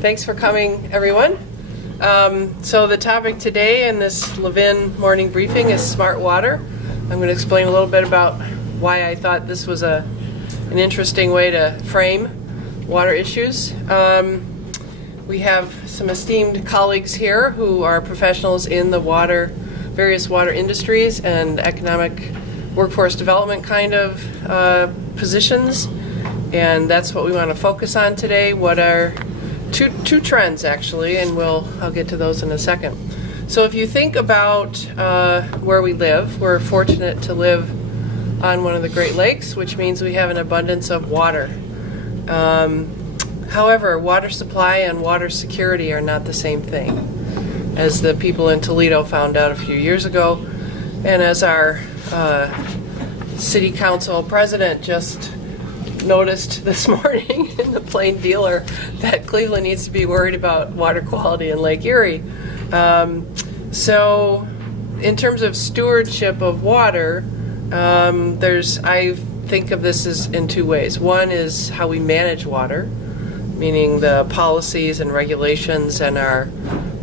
Thanks for coming, everyone. So the topic today in this Levin morning briefing is smart water. I'm going to explain a little bit about why I thought this was an interesting way to frame water issues. We have some esteemed colleagues here who are professionals in the various water industries and economic workforce development kind of positions. And that's what we want to focus on today. What are two trends, actually, and I'll get to those in a second. So if you think about where we live, we're fortunate to live on one of the Great Lakes, which means we have an abundance of water. However, water supply and water security are not the same thing, as the people in Toledo found out a few years ago, and as our city council president just noticed this morning in the Plain Dealer that Cleveland needs to be worried about water quality in Lake Erie. So in terms of stewardship of water, I think of this as in two ways. One is how we manage water, meaning the policies and regulations and our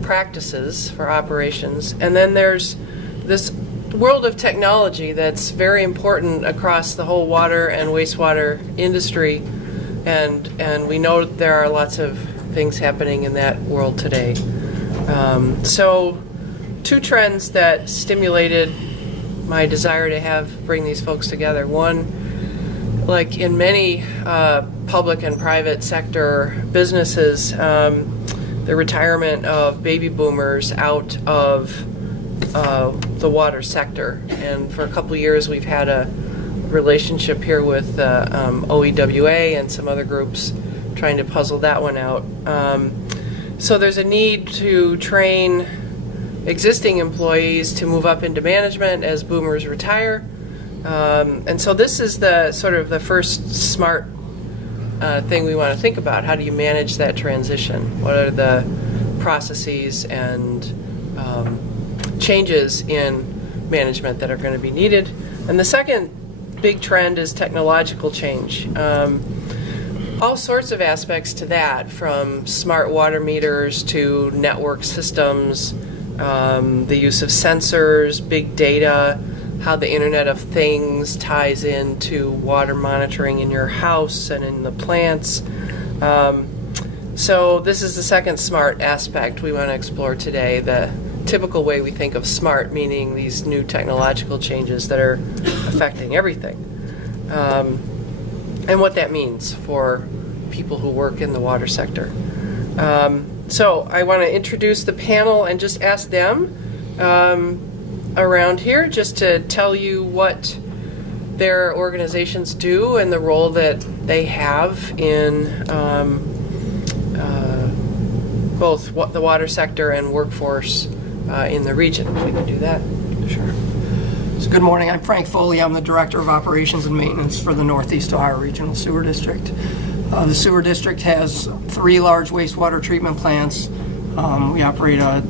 practices for operations. And then there's this world of technology that's very important across the whole water and wastewater industry, and we know there are lots of things happening in that world today. So two trends that stimulated my desire to bring these folks together. One, like in many public and private sector businesses, the retirement of baby boomers out of the water sector, and for a couple of years we've had a relationship here with OEWA and some other groups trying to puzzle that one out. So there's a need to train existing employees to move up into management as boomers retire, and so this is the sort of the first smart thing we want to think about. How do you manage that transition? What are the processes and changes in management that are going to be needed? And the second big trend is technological change. All sorts of aspects to that, from smart water meters to network systems, the use of sensors, big data, how the Internet of Things ties into water monitoring in your house and in the plants. So this is the second smart aspect we want to explore today, the typical way we think of smart, meaning these new technological changes that are affecting everything, and what that means for people who work in the water sector. So I want to introduce the panel and just ask them around here just to tell you what their organizations do and the role that they have in both the water sector and workforce in the region. If we can do that. Sure. So good morning. I'm Frank Foley. I'm the Director of Operations and Maintenance for the Northeast Ohio Regional Sewer District. The sewer district has 3 large wastewater treatment plants. We operate a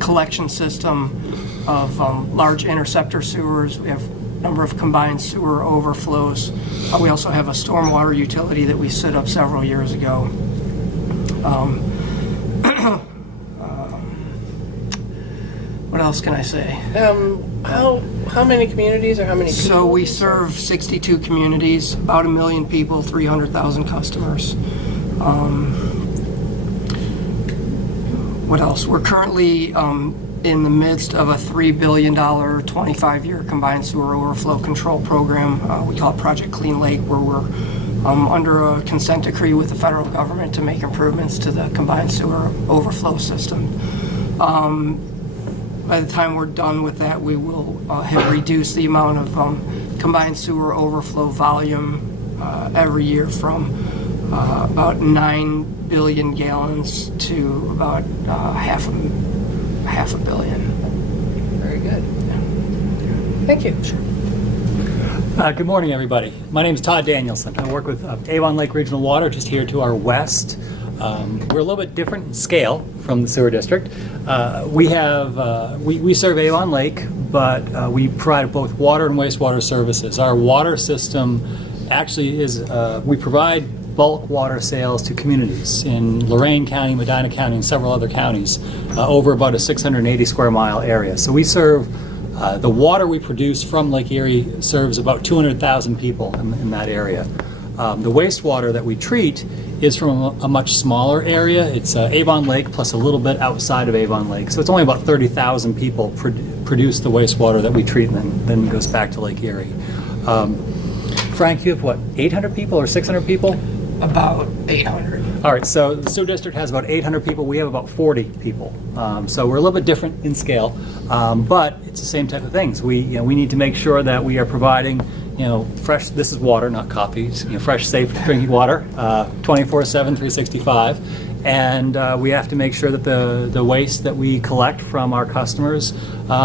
collection system of large interceptor sewers. We have a number of combined sewer overflows. We also have a stormwater utility that we set up several years ago. What else can I say? How many communities or how many people? So we serve 62 communities, about 1 million people, 300,000 customers. What else? We're currently in the midst of a $3 billion 25-year combined sewer overflow control program. We call it Project Clean Lake, where we're under a consent decree with the federal government to make improvements to the combined sewer overflow system. By the time we're done with that, we will have reduced the amount of combined sewer overflow volume every year from about 9 billion gallons to about half a billion. Very good. Yeah. Thank you. Good morning, everybody. My name is Todd Danielson. I work with Avon Lake Regional Water, just here to our west. We're a little bit different in scale from the sewer district. We serve Avon Lake, but we provide both water and wastewater services. Our water system actually is, we provide bulk water sales to communities in Lorain County, Medina County, and several other counties over about a 680 square mile area. So we serve, the water we produce from Lake Erie serves about 200,000 people in that area. The wastewater that we treat is from a much smaller area. It's Avon Lake plus a little bit outside of Avon Lake. So it's only about 30,000 people produce the wastewater that we treat and then goes back to Lake Erie. Frank, you have what, 800 people or 600 people? About 800. All right, so the sewer district has about 800 people. We have about 40 people. So we're a little bit different in scale, but it's the same type of things. We need to make sure that we are providing fresh, this is water, not coffee, fresh, safe drinking water, 24/7, 365. And we have to make sure that the waste that we collect from our customers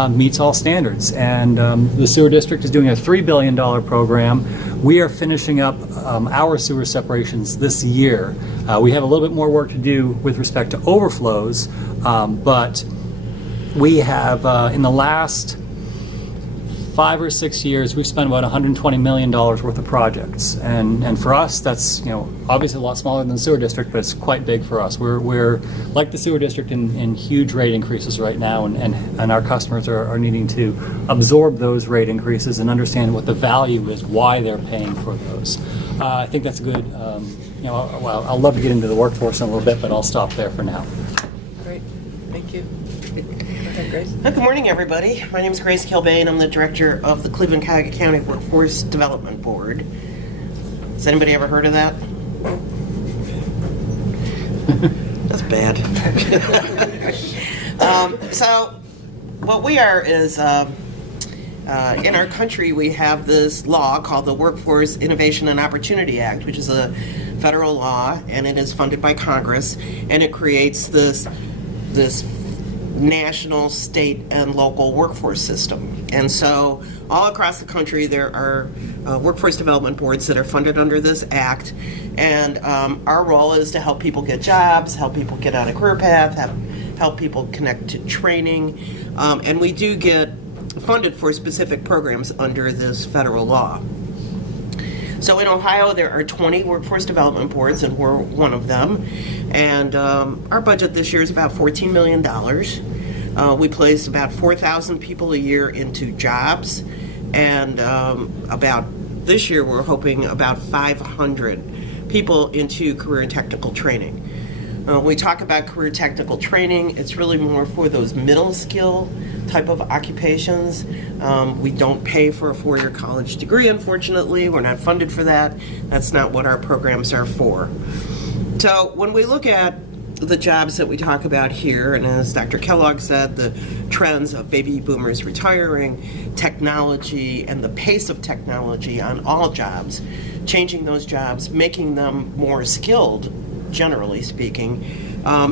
meets all standards. And the sewer district is doing a $3 billion program. We are finishing up our sewer separations this year. We have a little bit more work to do with respect to overflows, but we have, in the last 5 or 6 years, we've spent about $120 million worth of projects, and for us, that's obviously a lot smaller than the sewer district, but it's quite big for us. We're like the sewer district in huge rate increases right now, and our customers are needing to absorb those rate increases and understand what the value is, why they're paying for those. I think that's a good. Well, I'll love to get into the workforce in a little bit, but I'll stop there for now. Great, thank you. Go ahead, Grace. Good morning, everybody. My name is Grace Kilbane. I'm the director of the Cleveland-Cuyahoga County Workforce Development Board. Has anybody ever heard of that? That's bad. So what we are is, in our country, we have this law called the Workforce Innovation and Opportunity Act, which is a federal law, and it is funded by Congress, and it creates this national, state, and local workforce system. And so all across the country there are workforce development boards that are funded under this act, and our role is to help people get jobs, help people get on a career path, help people connect to training, and we do get funded for specific programs under this federal law. So in Ohio, there are 20 workforce development boards, and we're one of them. And our budget this year is about $14 million. We place about 4,000 people a year into jobs, and this year we're hoping about 500 people into career and technical training. When we talk about career technical training, it's really more for those middle skill type of occupations. We don't pay for a 4-year college degree, unfortunately. We're not funded for that. That's not what our programs are for. So when we look at the jobs that we talk about here, and as Dr. Kellogg said, the trends of baby boomers retiring, technology, and the pace of technology on all jobs, changing those jobs, making them more skilled, generally speaking,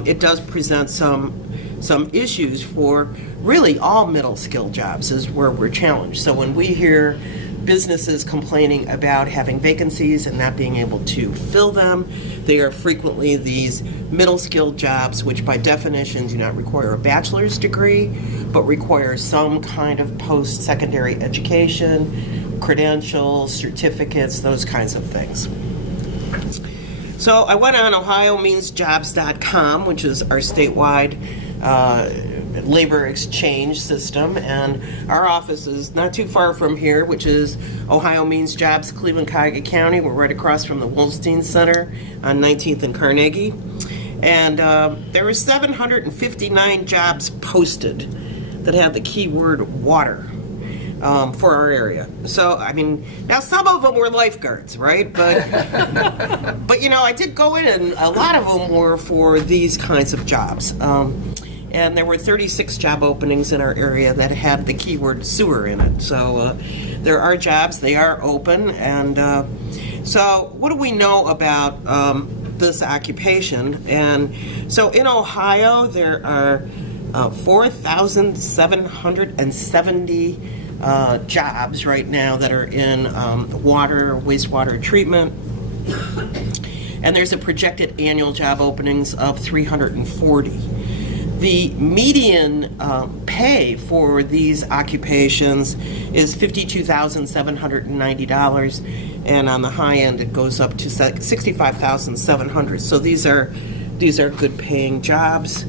it does present some issues for really all middle skill jobs is where we're challenged. So when we hear businesses complaining about having vacancies and not being able to fill them, they are frequently these middle skill jobs, which by definition do not require a bachelor's degree, but require some kind of post-secondary education, credentials, certificates, those kinds of things. So I went on OhioMeansJobs.com, which is our statewide labor exchange system, and our office is not too far from here, which is Ohio Means Jobs, Cleveland-Cuyahoga County. We're right across from the Wolstein Center on 19th and Carnegie. And there were 759 jobs posted that had the keyword water for our area. So, I mean, now some of them were lifeguards, right? But, but I did go in, and a lot of them were for these kinds of jobs. And there were 36 job openings in our area that had the keyword sewer in it. So there are jobs, they are open. And so what do we know about this occupation? And so in Ohio, there are 4,770 jobs right now that are in water, wastewater treatment. And there's a projected annual job openings of 340. The median pay for these occupations is $52,790, and on the high end it goes up to $65,700. So these are good paying jobs.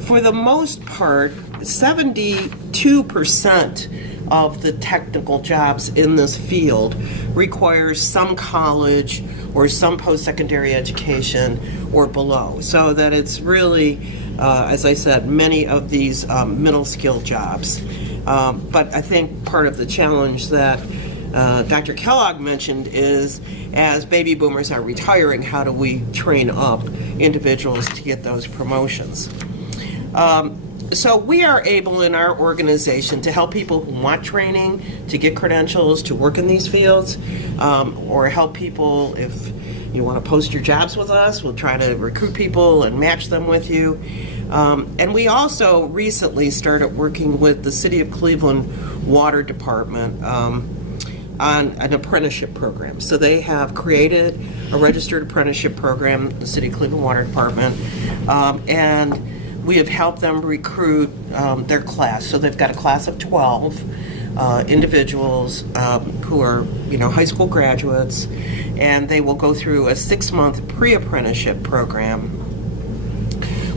For the most part, 72% of the technical jobs in this field requires some college or some post-secondary education or below. So that it's really, as I said, many of these middle skill jobs. But I think part of the challenge that Dr. Kellogg mentioned is, as baby boomers are retiring, how do we train up individuals to get those promotions? So we are able in our organization to help people who want training, to get credentials, to work in these fields, or help people if you want to post your jobs with us. We'll try to recruit people and match them with you. And we also recently started working with the City of Cleveland Water Department on an apprenticeship program. So they have created a registered apprenticeship program, the City of Cleveland Water Department, and we have helped them recruit their class. So they've got a class of 12 individuals who are, high school graduates, and they will go through a 6-month pre-apprenticeship program,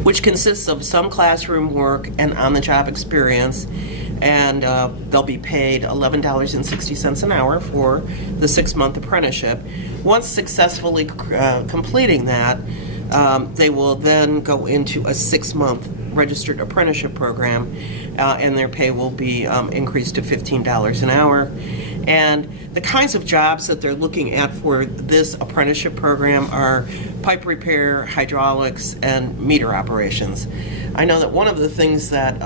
which consists of some classroom work and on-the-job experience. And they'll be paid $11.60 an hour for the 6-month apprenticeship. Once successfully completing that, they will then go into a 6-month registered apprenticeship program, and their pay will be increased to $15 an hour. And the kinds of jobs that they're looking at for this apprenticeship program are pipe repair, hydraulics, and meter operations. I know that one of the things that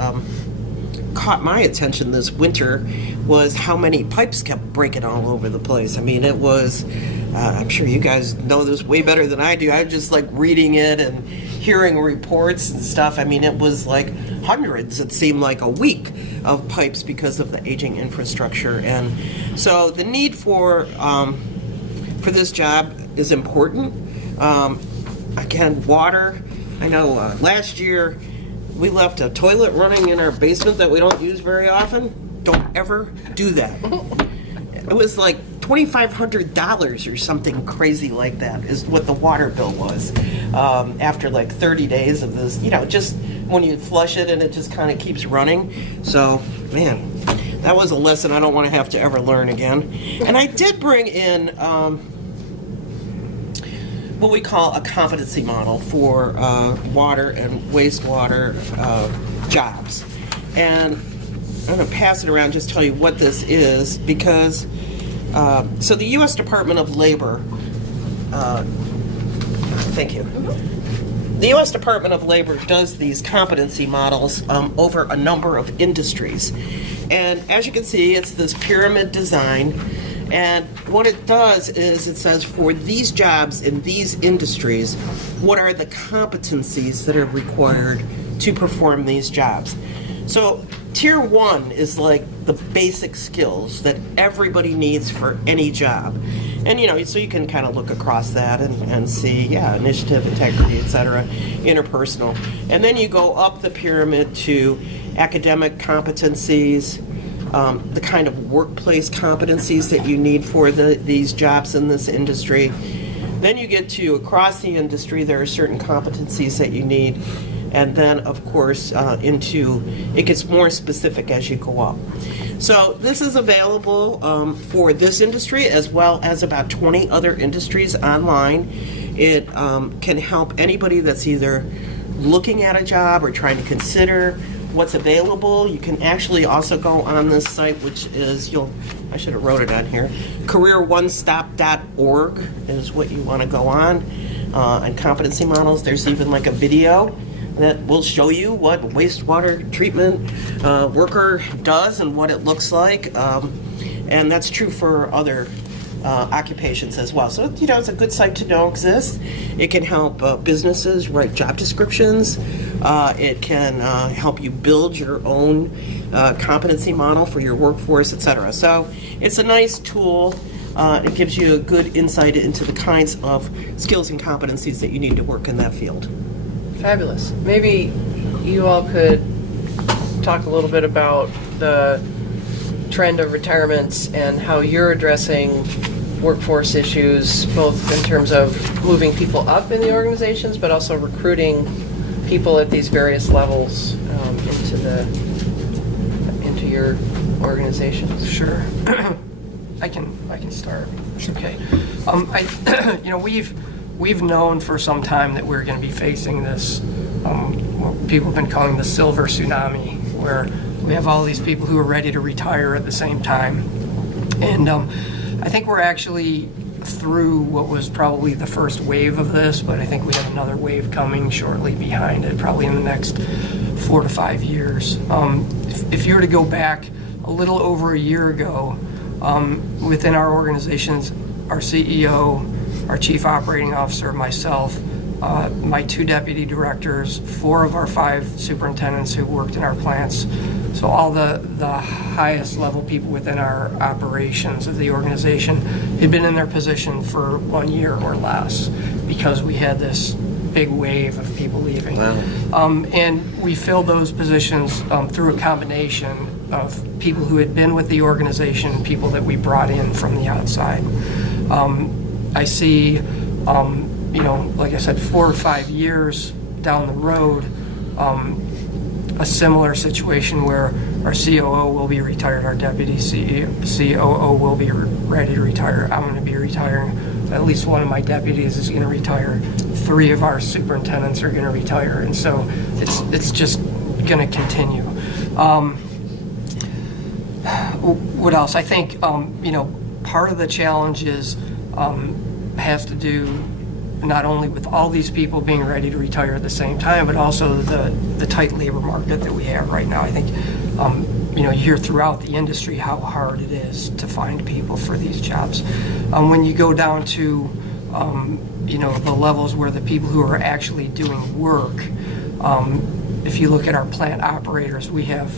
caught my attention this winter was how many pipes kept breaking all over the place. I mean, it was, I'm sure you guys know this way better than I do. I was just like reading it and hearing reports and stuff. I mean, it was like hundreds, it seemed like a week, of pipes because of the aging infrastructure. And so the need for this job is important. Again, water. I know last year we left a toilet running in our basement that we don't use very often. Don't ever do that. It was like $2,500 or something crazy like that is what the water bill was after like 30 days of this, just when you flush it and it just kind of keeps running. So, man, that was a lesson I don't want to have to ever learn again. And I did bring in what we call a competency model for water and wastewater jobs. And I'm going to pass it around, just tell you what this is, because so the U.S. Department of Labor, thank you. The U.S. Department of Labor does these competency models over a number of industries. And as you can see, it's this pyramid design. And what it does is it says for these jobs in these industries, what are the competencies that are required to perform these jobs? So tier 1 is like the basic skills that everybody needs for any job. And so you can kind of look across that and see, initiative, integrity, etc., interpersonal. And then you go up the pyramid to academic competencies, the kind of workplace competencies that you need for these jobs in this industry. Then you get to across the industry, there are certain competencies that you need. And then, of course, it gets more specific as you go up. So this is available for this industry as well as about 20 other industries online. It can help anybody that's either looking at a job or trying to consider what's available. You can actually also go on this site, which is, I should have wrote it on here, careeronestop.org is what you want to go on. And competency models, there's even like a video that will show you what a wastewater treatment worker does and what it looks like. And that's true for other occupations as well. So, it's a good site to know exists. It can help businesses write job descriptions. It can help you build your own competency model for your workforce, etc. So it's a nice tool. It gives you a good insight into the kinds of skills and competencies that you need to work in that field. Fabulous. Maybe you all could talk a little bit about the trend of retirements and how you're addressing workforce issues, both in terms of moving people up in the organizations, but also recruiting people at these various levels into your organizations. Sure. I can start. Okay. We've known for some time that we're going to be facing this, what people have been calling the silver tsunami, where we have all these people who are ready to retire at the same time. And I think we're actually through what was probably the first wave of this, but I think we have another wave coming shortly behind it, probably in the next 4 to 5 years. If you were to go back a little over a year ago, within our organizations, our CEO, our Chief Operating Officer, myself, my 2 deputy directors, 4 of our 5 superintendents who worked in our plants, so all the highest level people within our operations of the organization had been in their position for 1 year or less because we had this big wave of people leaving. Wow. And we filled those positions through a combination of people who had been with the organization and people that we brought in from the outside. I see, like I said, 4 or 5 years down the road, a similar situation where our COO will be retired, our deputy COO will be ready to retire. I'm going to be retiring. At least one of my deputies is going to retire. 3 of our superintendents are going to retire, and so it's just going to continue. What else? I think part of the challenge has to do not only with all these people being ready to retire at the same time, but also the tight labor market that we have right now. I think you hear throughout the industry how hard it is to find people for these jobs. When you go down to the levels where the people who are actually doing work, if you look at our plant operators, we have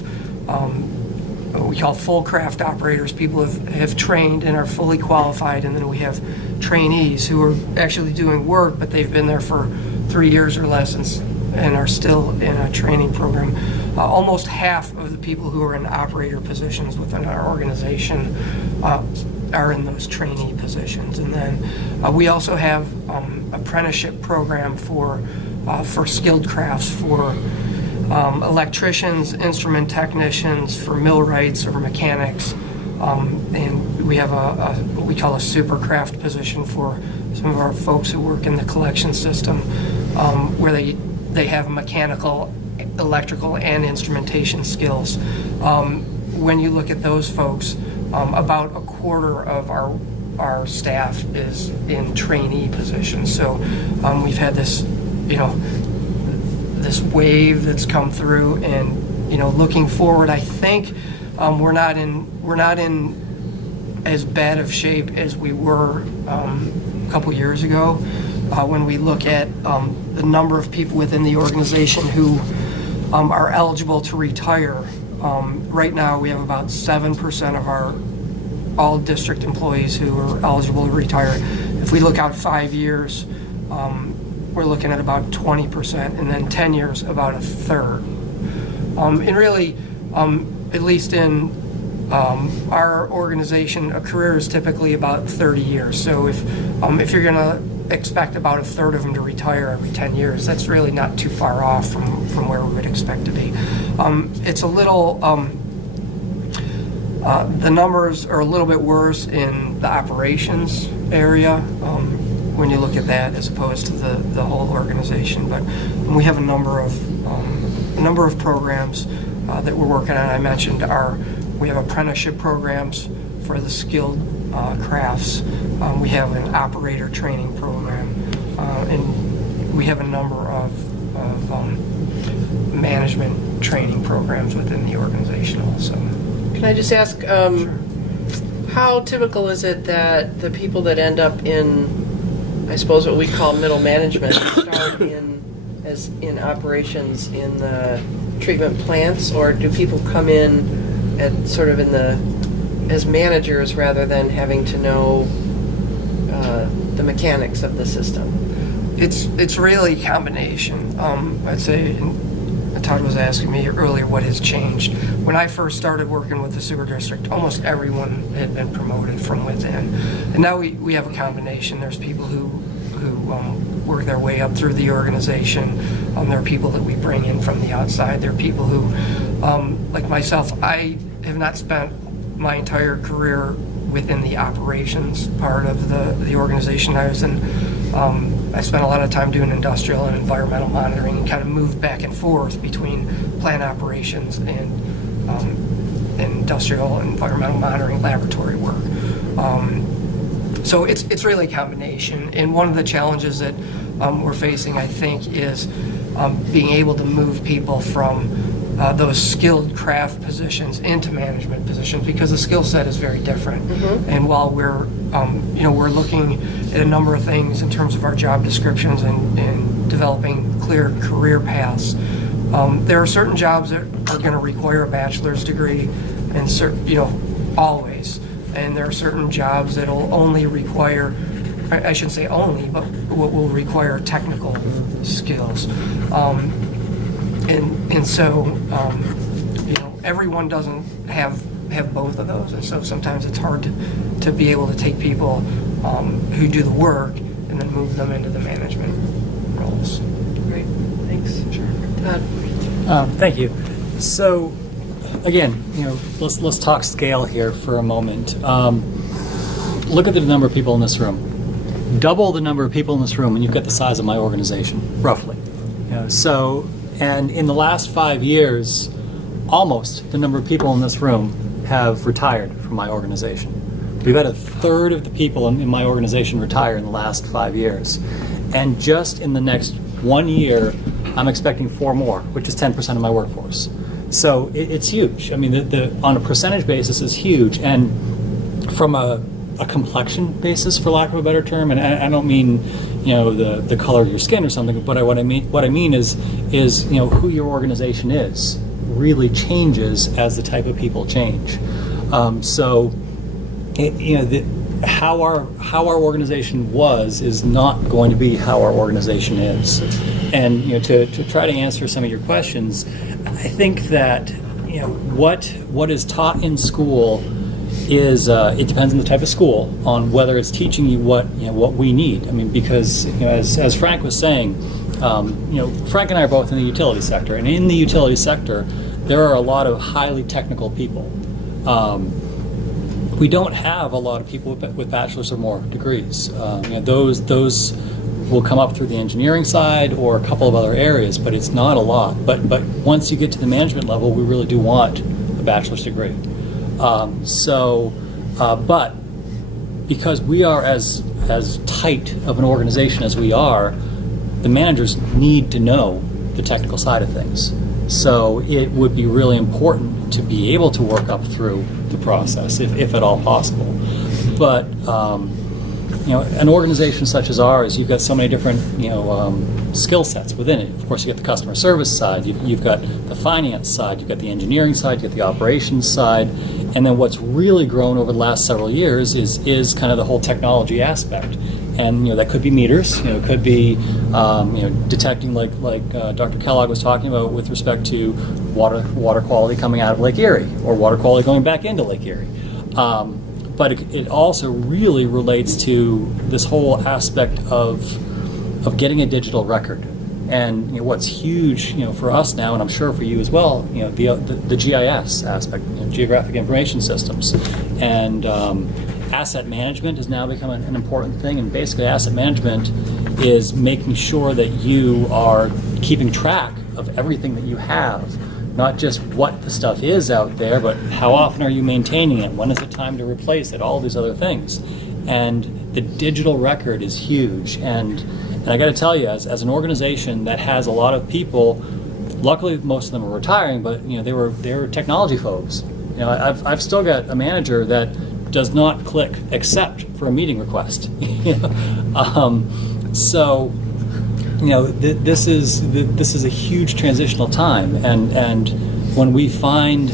what we call full craft operators. People have trained and are fully qualified, and then we have trainees who are actually doing work, but they've been there for 3 years or less and are still in a training program. Almost half of the people who are in operator positions within our organization are in those trainee positions. And then we also have apprenticeship program for skilled crafts, for electricians, instrument technicians, for millwrights or mechanics, and we have what we call a supercraft position for some of our folks who work in the collection system, where they have mechanical, electrical, and instrumentation skills. When you look at those folks, about a quarter of our staff is in trainee positions. So we've had this, this wave that's come through, and looking forward, I think we're not in as bad of shape as we were a couple years ago. When we look at the number of people within the organization who are eligible to retire, right now we have about 7% of our all district employees who are eligible to retire. If we look out 5 years, we're looking at about 20%, and then 10 years, about a third. And really, at least in our organization, a career is typically about 30 years. So if you're going to expect about a third of them to retire every 10 years, that's really not too far off from where we would expect to be. It's a little, the numbers are a little bit worse in the operations area when you look at that as opposed to the whole organization. But we have a number of programs that we're working on. I mentioned we have apprenticeship programs for the skilled crafts. We have an operator training program, and we have a number of management training programs within the organization also. Can I just ask, how typical is it that the people that end up in, I suppose, what we call middle management start in operations in the treatment plants, or do people come in at sort of as managers rather than having to know the mechanics of the system? It's really a combination. I'd say, and Todd was asking me earlier what has changed. When I first started working with the sewer district, almost everyone had been promoted from within. And now we have a combination. There's people who work their way up through the organization. There are people that we bring in from the outside. There are people who, like myself, I have not spent my entire career within the operations part of the organization I was in. I spent a lot of time doing industrial and environmental monitoring and kind of moved back and forth between plant operations and industrial and environmental monitoring laboratory work. So it's really a combination. And one of the challenges that we're facing, I think, is being able to move people from those skilled craft positions into management positions, because the skill set is very different. And while we're looking at a number of things in terms of our job descriptions and developing clear career paths, there are certain jobs that are going to require a bachelor's degree, and always. And there are certain jobs that will only require, I shouldn't say only, but what will require technical skills. And so, everyone doesn't have both of those. And so sometimes it's hard to be able to take people who do the work and then move them into the management roles. Great, thanks. Sure. Todd? Thank you. So, again, let's talk scale here for a moment. Look at the number of people in this room. Double the number of people in this room, and you've got the size of my organization, roughly. And in the last 5 years, almost the number of people in this room have retired from my organization. We've had a third of the people in my organization retire in the last 5 years. And just in the next 1 year, I'm expecting 4 more, which is 10% of my workforce. So it's huge. I mean, on a percentage basis, it's huge. And from a complexion basis, for lack of a better term, and I don't mean the color of your skin or something, but what I mean is who your organization is really changes as the type of people change. How our organization is not going to be how our organization is. And to try to answer some of your questions, I think that what is taught in school is it depends on the type of school, on whether it's teaching you what we need. I mean, because as Frank was saying, Frank and I are both in the utility sector, and in the utility sector, there are a lot of highly technical people. We don't have a lot of people with bachelor's or more degrees. Those will come up through the engineering side or a couple of other areas, but it's not a lot. But once you get to the management level, we really do want a bachelor's degree. But because we are as tight of an organization as we are, the managers need to know the technical side of things. So it would be really important to be able to work up through the process, if at all possible. But an organization such as ours, you've got so many different skill sets within it. Of course, you get the customer service side, you've got the finance side, you've got the engineering side, you've got the operations side, and then what's really grown over the last several years is kind of the whole technology aspect. And that could be meters, it could be detecting like Dr. Kellogg was talking about with respect to water quality coming out of Lake Erie or water quality going back into Lake Erie. But it also really relates to this whole aspect of getting a digital record. And what's huge, for us now, and I'm sure for you as well, the GIS aspect, geographic information systems, and asset management has now become an important thing. And basically, asset management is making sure that you are keeping track of everything that you have, not just what the stuff is out there, but how often are you maintaining it? When is it time to replace it? All these other things, and the digital record is huge. And I got to tell you, as an organization that has a lot of people, luckily most of them are retiring, but they were technology folks. I've still got a manager that does not click accept for a meeting request. So this is a huge transitional time, and when we find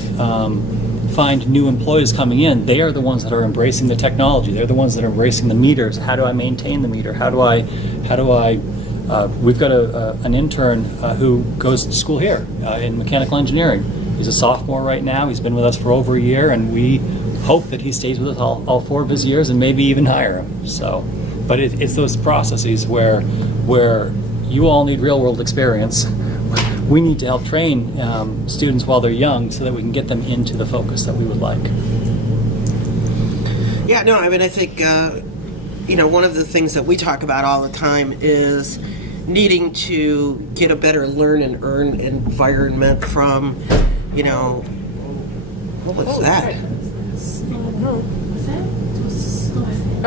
new employees coming in, they are the ones that are embracing the technology. They're the ones that are embracing the meters. How do I maintain the meter? How do I We've got an intern who goes to school here in mechanical engineering. He's a sophomore right now. He's been with us for over a year, and we hope that he stays with us all 4 of his years and maybe even hire him. So, but it's those processes where you all need real-world experience. We need to help train students while they're young so that we can get them into the focus that we would like. Yeah, no, I mean, I think, one of the things that we talk about all the time is needing to get a better learn and earn environment from, what was that?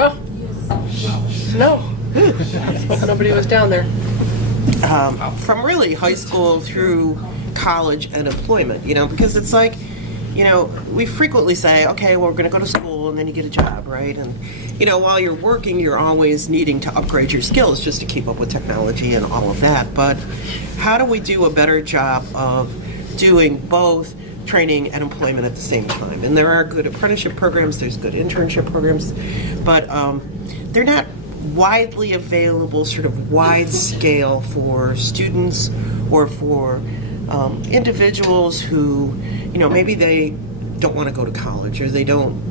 Oh, no. Nobody was down there. From really high school through college and employment, because it's like, we frequently say, okay, well, we're going to go to school and then you get a job, right? And, while you're working, you're always needing to upgrade your skills just to keep up with technology and all of that. But how do we do a better job of doing both training and employment at the same time? And there are good apprenticeship programs, there's good internship programs, but they're not widely available, sort of wide scale for students or for individuals who, maybe they don't want to go to college or they don't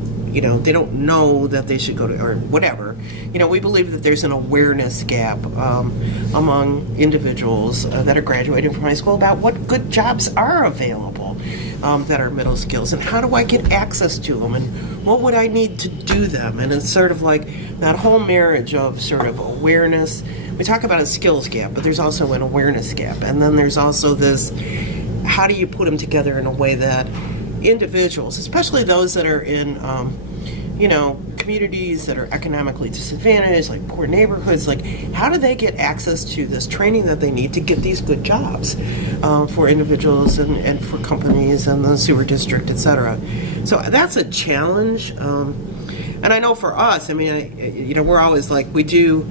know that they should go to, or whatever. We believe that there's an awareness gap among individuals that are graduating from high school about what good jobs are available that are middle skills, and how do I get access to them, and what would I need to do them. And it's sort of like that whole marriage of sort of awareness. We talk about a skills gap, but there's also an awareness gap, and then there's also this, how do you put them together in a way that individuals, especially those that are in communities that are economically disadvantaged, like poor neighborhoods, like how do they get access to this training that they need to get these good jobs for individuals and for companies and the sewer district, et cetera. So that's a challenge. And I know for us, I mean, we're always like, we do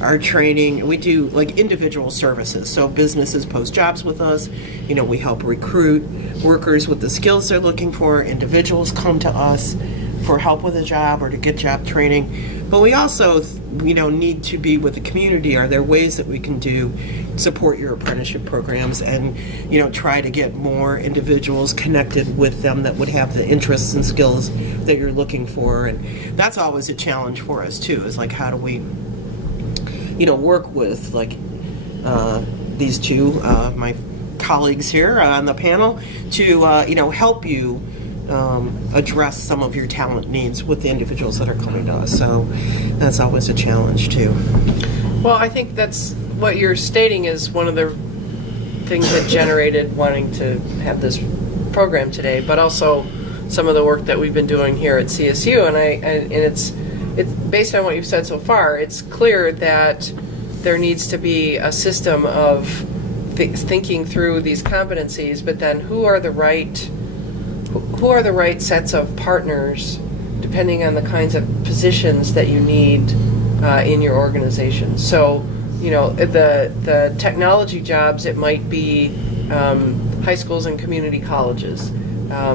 our training, we do like individual services. So businesses post jobs with us, we help recruit workers with the skills they're looking for. Individuals come to us for help with a job or to get job training. But we also, need to be with the community. Are there ways that we can support your apprenticeship programs and, try to get more individuals connected with them that would have the interests and skills that you're looking for? And that's always a challenge for us too, is like, how do we, work with like these two, my colleagues here on the panel to, help you address some of your talent needs with the individuals that are coming to us. So that's always a challenge too. Well, I think that's what you're stating is one of the things that generated wanting to have this program today, but also some of the work that we've been doing here at CSU. And it's based on what you've said so far, it's clear that there needs to be a system of thinking through these competencies, but then who are the right sets of partners depending on the kinds of positions that you need in your organization. So, the technology jobs, it might be high schools and community colleges.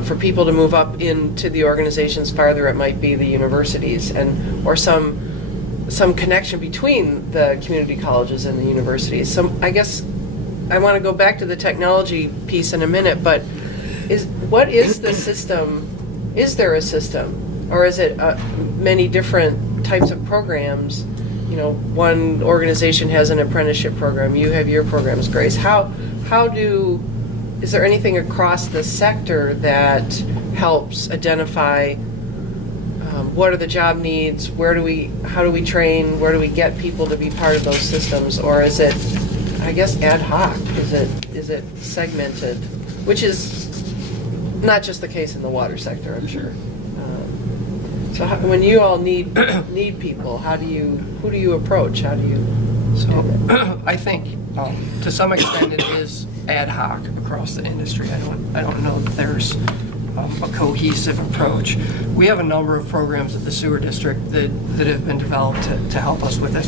For people to move up into the organizations farther, it might be the universities or some connection between the community colleges and the universities. So I guess I want to go back to the technology piece in a minute, but what is the system? Is there a system, or is it many different types of programs? One organization has an apprenticeship program. You have your programs, Grace. Is there anything across the sector that helps identify what are the job needs? How do we train? Where do we get people to be part of those systems? Or is it, I guess, ad hoc? Is it segmented? Which is not just the case in the water sector, I'm sure. So when you all need people, who do you approach? How do you? So I think to some extent it is ad hoc across the industry. I don't know that there's a cohesive approach. We have a number of programs at the sewer district that have been developed to help us with this.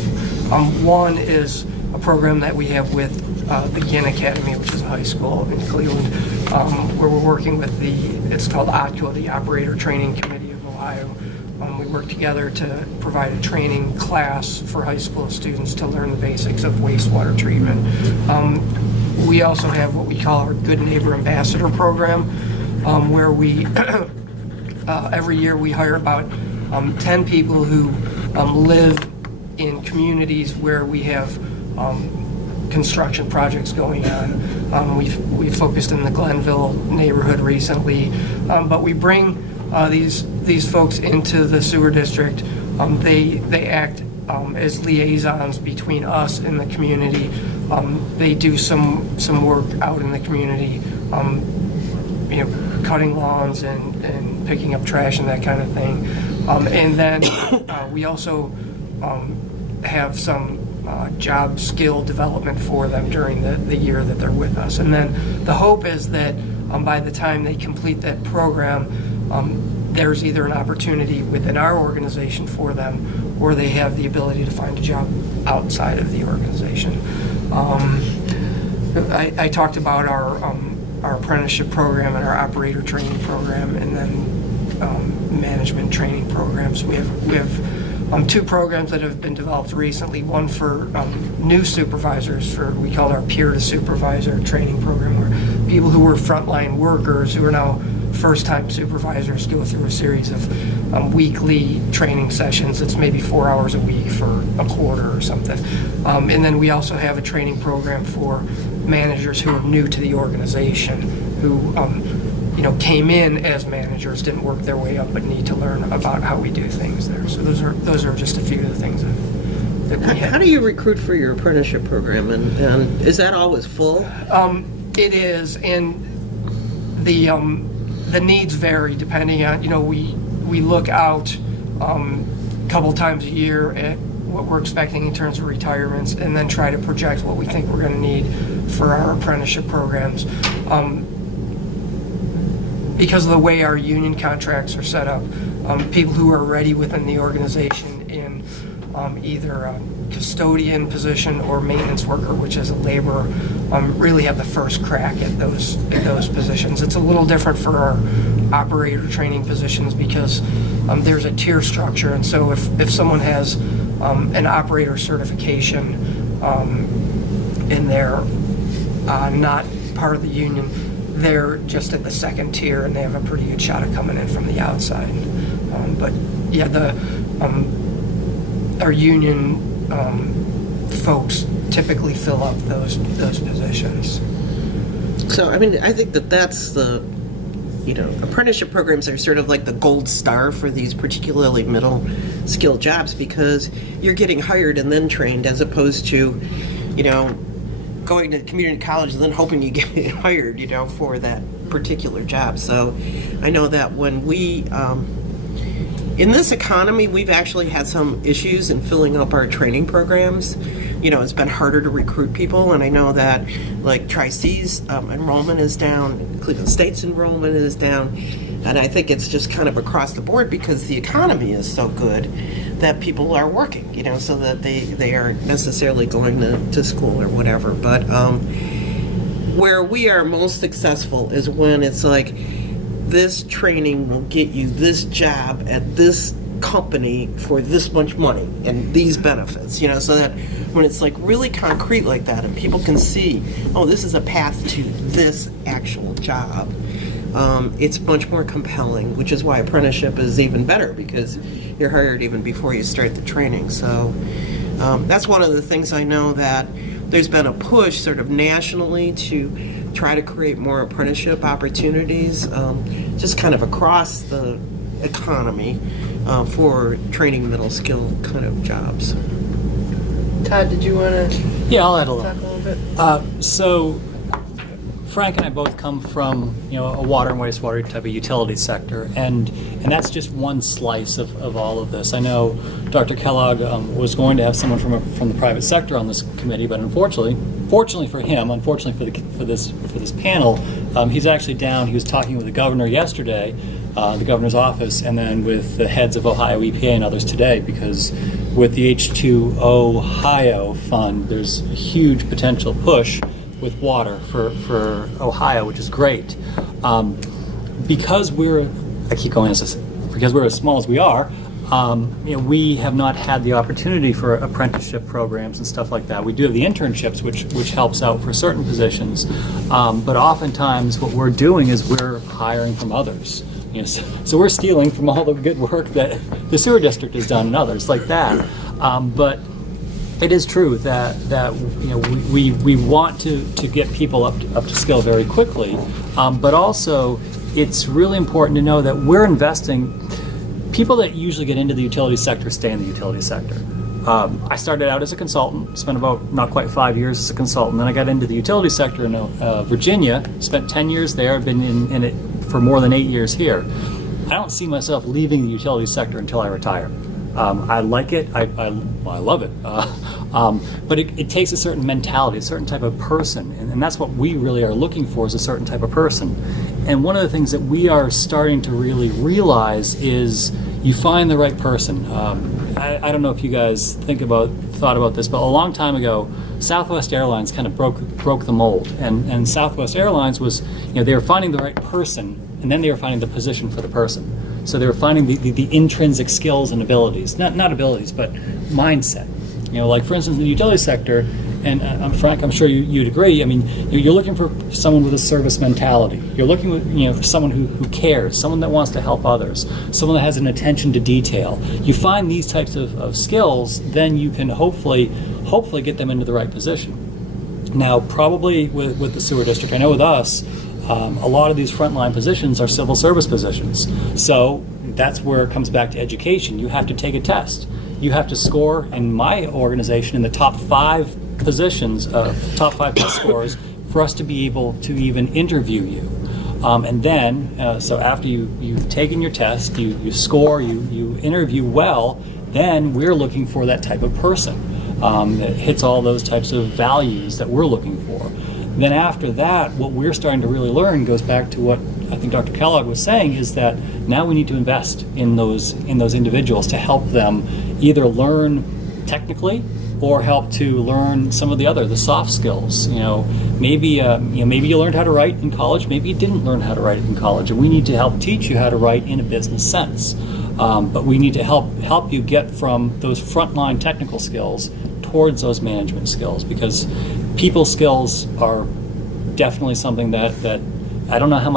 One is a program that we have with the Yin Academy, which is a high school in Cleveland, where we're working with it's called OTCO, the Operator Training Committee of Ohio, We work together to provide a training class for high school students to learn the basics of wastewater treatment. We also have what we call our Good Neighbor Ambassador program, where we every year we hire about 10 people who live in communities where we have construction projects going on. We've focused in the Glenville neighborhood recently, but we bring these folks into the sewer district. They act as liaisons between us and the community. They do some work out in the community, cutting lawns and picking up trash and that kind of thing. And then we also have some job skill development for them during the year that they're with us. And then the hope is that by the time they complete that program, there's either an opportunity within our organization for them, or they have the ability to find a job outside of the organization. I talked about our apprenticeship program and our operator training program, and then management training programs. We have two programs that have been developed recently. One for new supervisors, we call it our peer to supervisor training program, where people who were frontline workers who are now first-time supervisors go through a series of weekly training sessions. It's maybe 4 hours a week for a quarter or something. And then we also have a training program for managers who are new to the organization, who came in as managers, didn't work their way up, but need to learn about how we do things there. So those are just a few of the things that we have. How do you recruit for your apprenticeship program, and is that always full? It is, and the needs vary depending on, we look out a couple times a year at what we're expecting in terms of retirements, and then try to project what we think we're going to need for our apprenticeship programs. Because of the way our union contracts are set up, people who are already within the organization in either a custodian position or maintenance worker, which is a laborer, really have the first crack at those positions. It's a little different for our operator training positions because there's a tier structure, and so if someone has an operator certification and they're not part of the union, they're just at the second tier, and they have a pretty good shot of coming in from the outside. But yeah, our union folks typically fill up those positions. So, I think that's the, apprenticeship programs are sort of like the gold star for these particularly middle skill jobs, because you're getting hired and then trained, as opposed to, going to community college and then hoping you get hired, for that particular job. So I know that when we, in this economy, we've actually had some issues in filling up our training programs. It's been harder to recruit people, and I know that like Tri-C's enrollment is down, Cleveland State's enrollment is down, and I think it's just kind of across the board because the economy is so good that people are working, so that they aren't necessarily going to school or whatever. But where we are most successful is when it's like, this training will get you this job at this company for this much money and these benefits, so that when it's like really concrete like that and people can see, oh, this is a path to this actual job, it's much more compelling, which is why apprenticeship is even better, because you're hired even before you start the training. So that's one of the things I know that there's been a push sort of nationally to try to create more apprenticeship opportunities just kind of across the economy for training middle skill kind of jobs. Todd, did you want to Yeah, I'll add a talk a little. little bit? So Frank and I both come from a water and wastewater type of utility sector, and that's just one slice of all of this. I know Dr. Kellogg was going to have someone from the private sector on this committee, but fortunately for him, unfortunately for this panel, he's actually down. He was talking with the governor yesterday, the governor's office, and then with the heads of Ohio EPA and others today, because with the H2O Ohio fund, there's a huge potential push with water for Ohio, which is great. Because we're as small as we are, We have not had the opportunity for apprenticeship programs and stuff like that. We do have the internships, which helps out for certain positions, but oftentimes what we're doing is we're hiring from others. So we're stealing from all the good work that the sewer district has done and others like that. But it is true that we want to get people up to skill very quickly, but also it's really important to know that we're investing. People that usually get into the utility sector stay in the utility sector. I started out as a consultant, spent about not quite 5 years as a consultant. Then I got into the utility sector in Virginia, spent 10 years there, I've been in it for more than 8 years here. I don't see myself leaving the utility sector until I retire. I like it, I love it. But it takes a certain mentality, a certain type of person, and that's what we really are looking for, is a certain type of person. And one of the things that we are starting to really realize is you find the right person. I don't know if you guys thought about this, but a long time ago, Southwest Airlines kind of broke the mold, and Southwest Airlines was, they were finding the right person, and then they were finding the position for the person. So they were finding the intrinsic skills and abilities, not abilities, but mindset. Like for instance, in the utility sector, and Frank, I'm sure you'd agree. I mean, you're looking for someone with a service mentality. You're looking for someone who cares, someone that wants to help others, someone that has an attention to detail. You find these types of skills, then you can hopefully get them into the right position. Now, probably with the sewer district, I know with us, a lot of these frontline positions are civil service positions. So that's where it comes back to education. You have to take a test. You have to score, in my organization, in the top 5 positions, top 5 test scores, for us to be able to even interview you. And then, so after you've taken your test, you score, you interview well, then we're looking for that type of person that hits all those types of values that we're looking for. Then after that, what we're starting to really learn goes back to what I think Dr. Kellogg was saying, is that now we need to invest in those individuals to help them either learn technically or help to learn some of the soft skills. Maybe you learned how to write in college, maybe you didn't learn how to write in college, and we need to help teach you how to write in a business sense. But we need to help you get from those frontline technical skills towards those management skills, because people skills are definitely something that I don't know how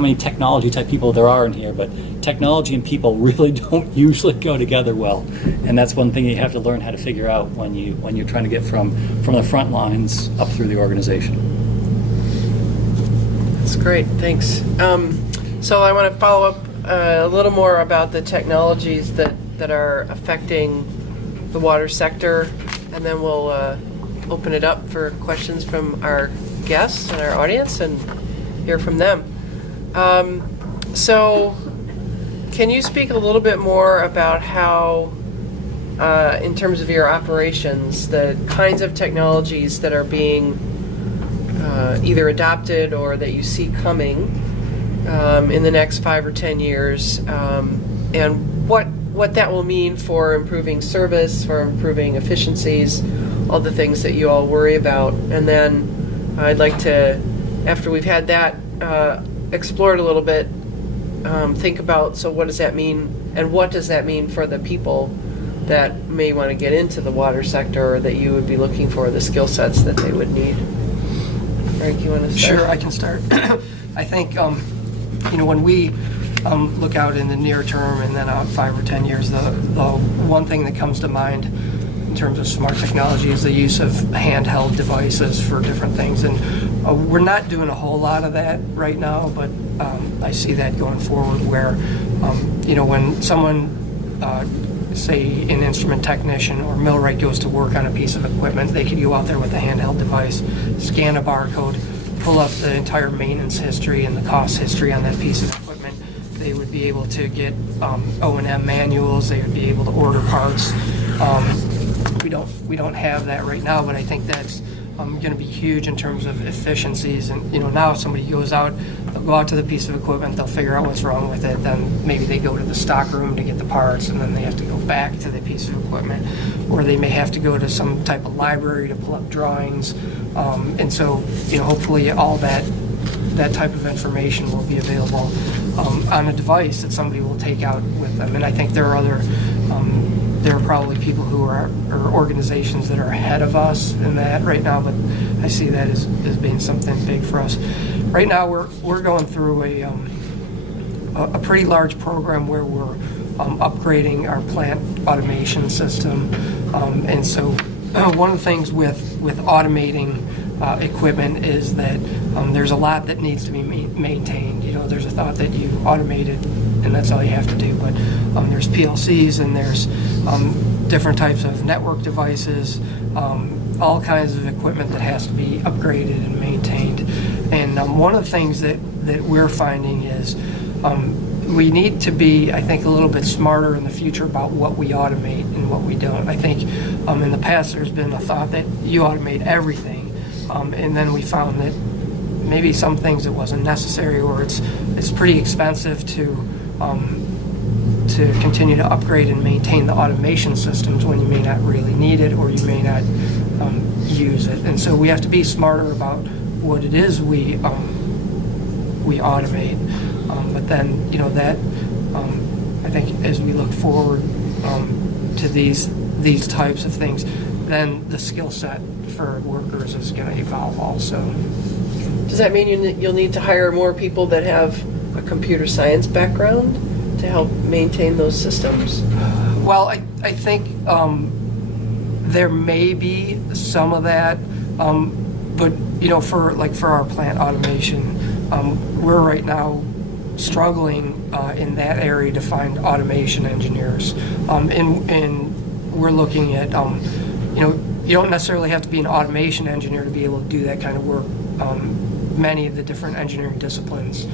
many technology type people there are in here, but technology and people really don't usually go together well, and that's one thing you have to learn how to figure out when you're trying to get from the front lines up through the organization. That's great, thanks. So I want to follow up a little more about the technologies that are affecting the water sector, and then we'll open it up for questions from our guests and our audience and hear from them. So can you speak a little bit more about how, in terms of your operations, the kinds of technologies that are being either adopted or that you see coming in the next 5 or 10 years, and what that will mean for improving service, for improving efficiencies, all the things that you all worry about. And then I'd like to, after we've had that explored a little bit, think about, so what does that mean, and what does that mean for the people that may want to get into the water sector, or that you would be looking for, the skill sets that they would need. Frank, you want to start? Sure, I can start. I think, when we look out in the near term and then out 5 or 10 years, the one thing that comes to mind in terms of smart technology is the use of handheld devices for different things. And we're not doing a whole lot of that right now, but I see that going forward where, when someone, say an instrument technician or millwright goes to work on a piece of equipment, they could go out there with a handheld device, scan a barcode, pull up the entire maintenance history and the cost history on that piece of equipment. They would be able to get O&M manuals. They would be able to order parts. We don't have that right now, but I think that's going to be huge in terms of efficiencies. And now if somebody goes out, they'll go out to the piece of equipment, they'll figure out what's wrong with it. Then maybe they go to the stock room to get the parts, and then they have to go back to the piece of equipment, or they may have to go to some type of library to pull up drawings. And so hopefully all that that type of information will be available on a device that somebody will take out with them. And I think there are probably people who are or organizations that are ahead of us in that right now, but I see that as being something big for us. Right now, we're going through a pretty large program where we're upgrading our plant automation system, and so one of the things with automating equipment is that there's a lot that needs to be maintained. You know, there's a thought that you automate it and that's all you have to do, but there's PLCs and there's different types of network devices, all kinds of equipment that has to be upgraded and maintained. And one of the things that we're finding is we need to be, I think, a little bit smarter in the future about what we automate and what we don't. I think in the past there's been a thought that you automate everything, and then we found that maybe some things it wasn't necessary, or it's pretty expensive to continue to upgrade and maintain the automation systems when you may not really need it or you may not use it. And so we have to be smarter about what it is we automate. But then, you know, that I think as we look forward to these types of things, then the skill set for workers is going to evolve also. Does that mean you'll need to hire more people that have a computer science background to help maintain those systems? Well, I think there may be some of that, but you know, for our plant automation, we're right now struggling in that area to find automation engineers, and we're looking at you know, you don't necessarily have to be an automation engineer to be able to do that kind of work. Many of the different engineering disciplines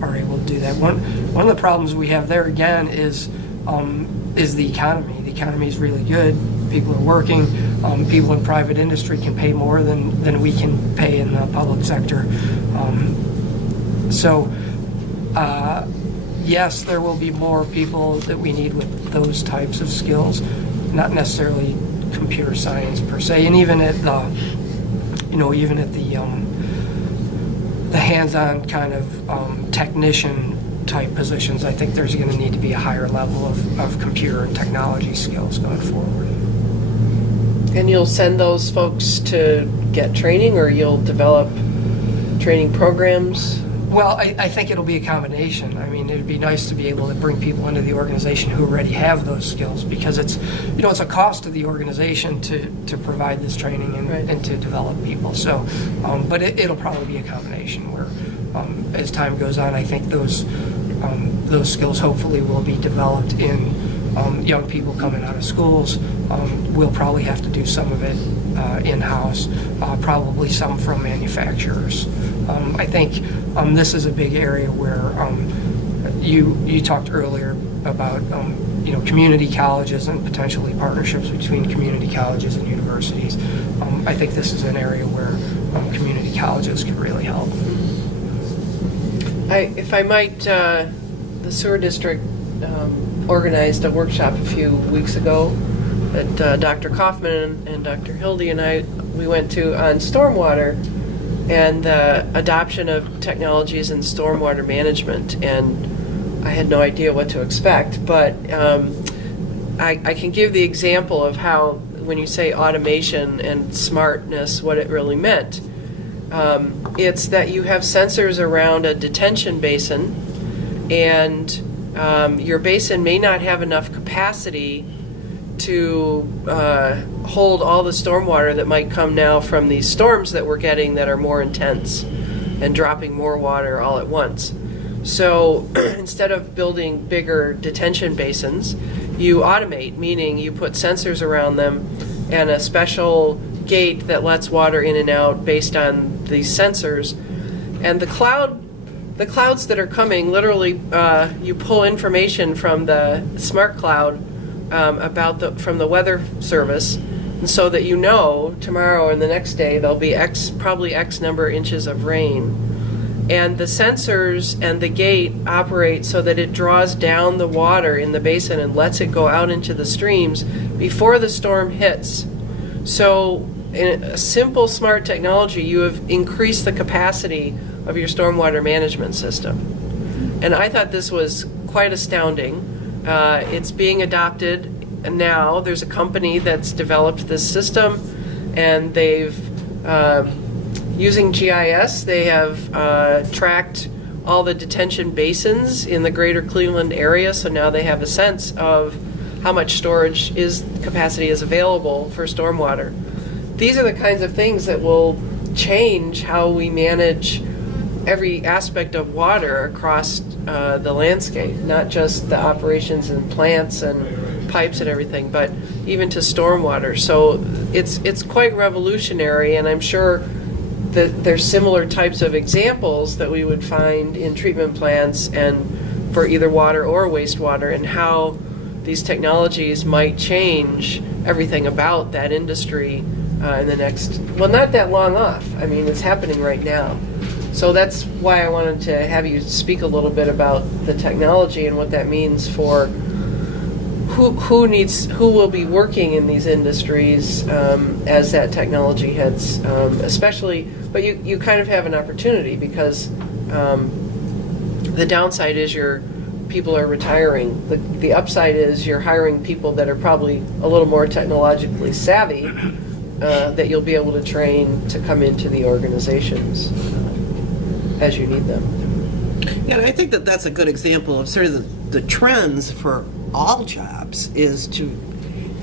are able to do that. One of the problems we have there again is the economy. The economy is really good. People are working. People in private industry can pay more than we can pay in the public sector. Yes, there will be more people that we need with those types of skills, not necessarily computer science per se, and even at the hands-on kind of technician type positions, I think there's going to need to be a higher level of computer and technology skills going forward. And you'll send those folks to get training, or you'll develop training programs? Well, I think it'll be a combination. I mean, it'd be nice to be able to bring people into the organization who already have those skills, because it's a cost to the organization to provide this training and to develop people. So, but it'll probably be a combination where, as time goes on, I think those skills hopefully will be developed in young people coming out of schools. We'll probably have to do some of it in-house, probably some from manufacturers. I think this is a big area where you talked earlier about community colleges and potentially partnerships between community colleges and universities. I think this is an area where community colleges could really help. If I might, the sewer district organized a workshop a few weeks ago that Dr. Kaufman and Dr. Hildy and we went to on stormwater and the adoption of technologies in stormwater management, and I had no idea what to expect, but I can give the example of how, when you say automation and smartness, what it really meant. It's that you have sensors around a detention basin, and your basin may not have enough capacity to hold all the stormwater that might come now from these storms that we're getting that are more intense and dropping more water all at once. So instead of building bigger detention basins, you automate, meaning you put sensors around them and a special gate that lets water in and out based on these sensors. And the clouds that are coming, literally you pull information from the smart cloud from the weather service, and so that you know tomorrow and the next day there'll be probably X number of inches of rain. And the sensors and the gate operate so that it draws down the water in the basin and lets it go out into the streams before the storm hits. So in a simple, smart technology, you have increased the capacity of your stormwater management system. And I thought this was quite astounding. It's being adopted now. There's a company that's developed this system, and they've, using GIS, they have tracked all the detention basins in the greater Cleveland area, so now they have a sense of how much storage capacity is available for stormwater. These are the kinds of things that will change how we manage every aspect of water across the landscape, not just the operations and plants and pipes and everything, but even to stormwater. So it's quite revolutionary, and I'm sure that there's similar types of examples that we would find in treatment plants and for either water or wastewater, and how these technologies might change everything about that industry in the next, well, not that long off. I mean, it's happening right now. So that's why I wanted to have you speak a little bit about the technology and what that means for who will be working in these industries as that technology heads, especially. But you kind of have an opportunity, because the downside is your people are retiring. The upside is you're hiring people that are probably a little more technologically savvy, that you'll be able to train to come into the organizations as you need them. Yeah, and I think that that's a good example of sort of the trends for all jobs, is to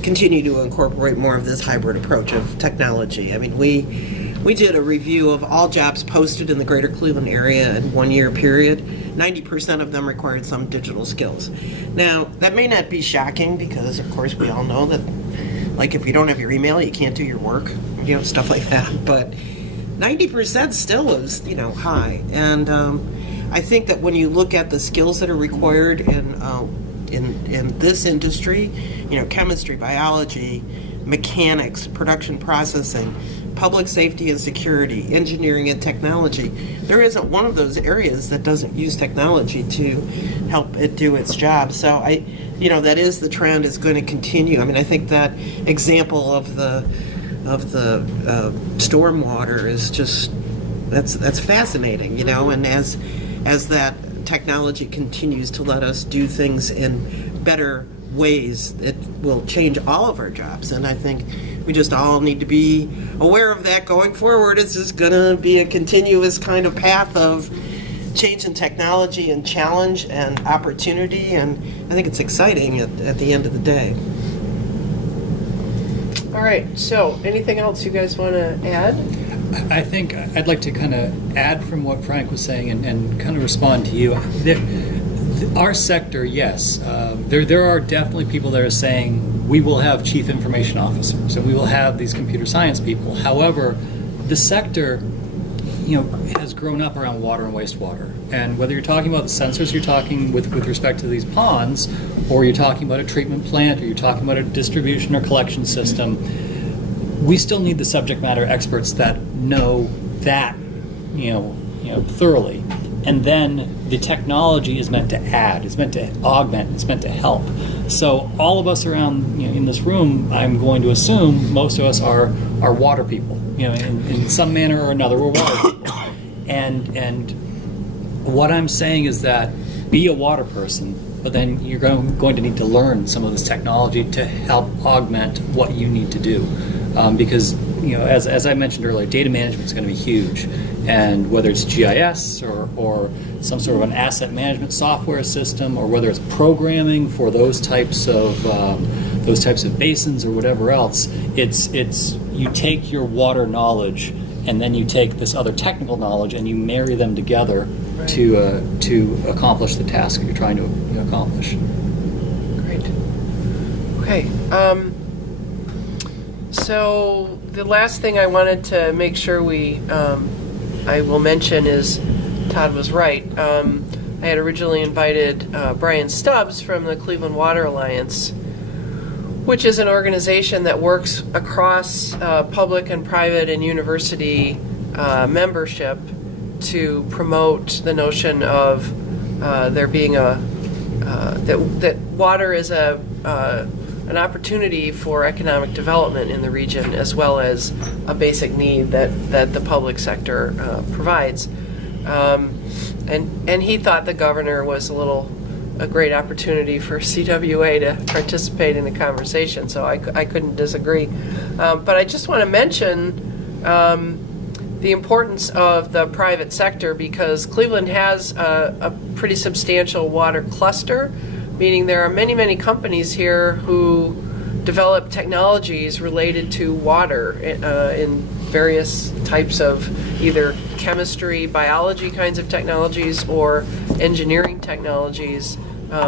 continue to incorporate more of this hybrid approach of technology. I mean, we did a review of all jobs posted in the greater Cleveland area in 1 year period. 90% of them required some digital skills. Now, that may not be shocking, because of course we all know that, like, if you don't have your email, you can't do your work, stuff like that. But 90% still is, high. And I think that when you look at the skills that are required in this industry, chemistry, biology, mechanics, production processing, public safety and security, engineering and technology, there isn't one of those areas that doesn't use technology to help it do its job. So that is the trend. It's going to continue. I mean, I think that example of the stormwater is just, that's fascinating, and as that technology continues to let us do things in better ways, it will change all of our jobs. And I think we just all need to be aware of that going forward. It's just going to be a continuous kind of path of change in technology and challenge and opportunity, and I think it's exciting at the end of the day. All right, so anything else you guys want to add? I think I'd like to kind of add from what Frank was saying and kind of respond to you. Our sector, yes, there are definitely people that are saying we will have chief information officers and we will have these computer science people. However, the sector, has grown up around water and wastewater. And whether you're talking about the sensors you're talking with respect to these ponds, or you're talking about a treatment plant, or you're talking about a distribution or collection system, we still need the subject matter experts that know that, thoroughly. And then the technology is meant to add, it's meant to augment, it's meant to help. So all of us around, in this room, I'm going to assume most of us are water people. In some manner or another, we're water people. And what I'm saying is that be a water person, but then you're going to need to learn some of this technology to help augment what you need to do. Because, as I mentioned earlier, data management is going to be huge. And whether it's GIS or some sort of an asset management software system, or whether it's programming for those types of basins or whatever else, it's you take your water knowledge and then you take this other technical knowledge and you marry them together to accomplish the task that you're trying to accomplish. Great. Okay. So the last thing I wanted to make sure I will mention is, Todd was right. I had originally invited Brian Stubbs from the Cleveland Water Alliance, which is an organization that works across public and private and university membership to promote the notion of there being that water is an opportunity for economic development in the region, as well as a basic need that the public sector provides. And he thought the governor was a great opportunity for CWA to participate in the conversation, so I couldn't disagree. But I just want to mention the importance of the private sector, because Cleveland has a pretty substantial water cluster, meaning there are many, many companies here who develop technologies related to water in various types of either chemistry, biology kinds of technologies, or engineering technologies.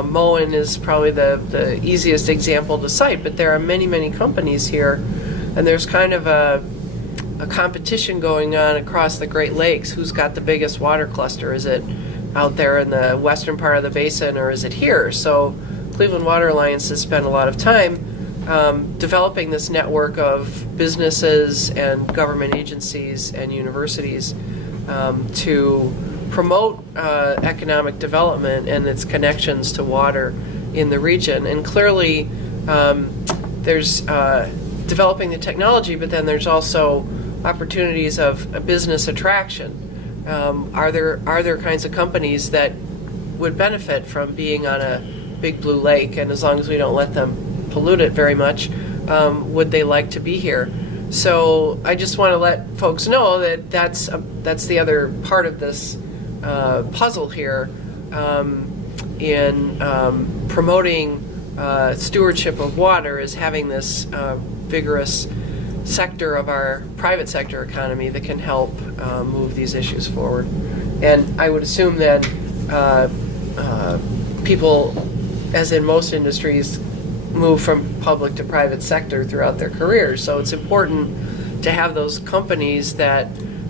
Moen is probably the easiest example to cite, but there are many, many companies here, and there's kind of a competition going on across the Great Lakes. Who's got the biggest water cluster? Is it out there in the western part of the basin, or is it here? So Cleveland Water Alliance has spent a lot of time developing this network of businesses and government agencies and universities to promote economic development and its connections to water in the region. And clearly there's developing the technology, but then there's also opportunities of business attraction. Are there kinds of companies that would benefit from being on a big blue lake, and as long as we don't let them pollute it very much, would they like to be here? So I just want to let folks know that that's the other part of this puzzle here in promoting stewardship of water, is having this vigorous sector of our private sector economy that can help move these issues forward. And I would assume that people, as in most industries, move from public to private sector throughout their careers. So it's important to have those companies that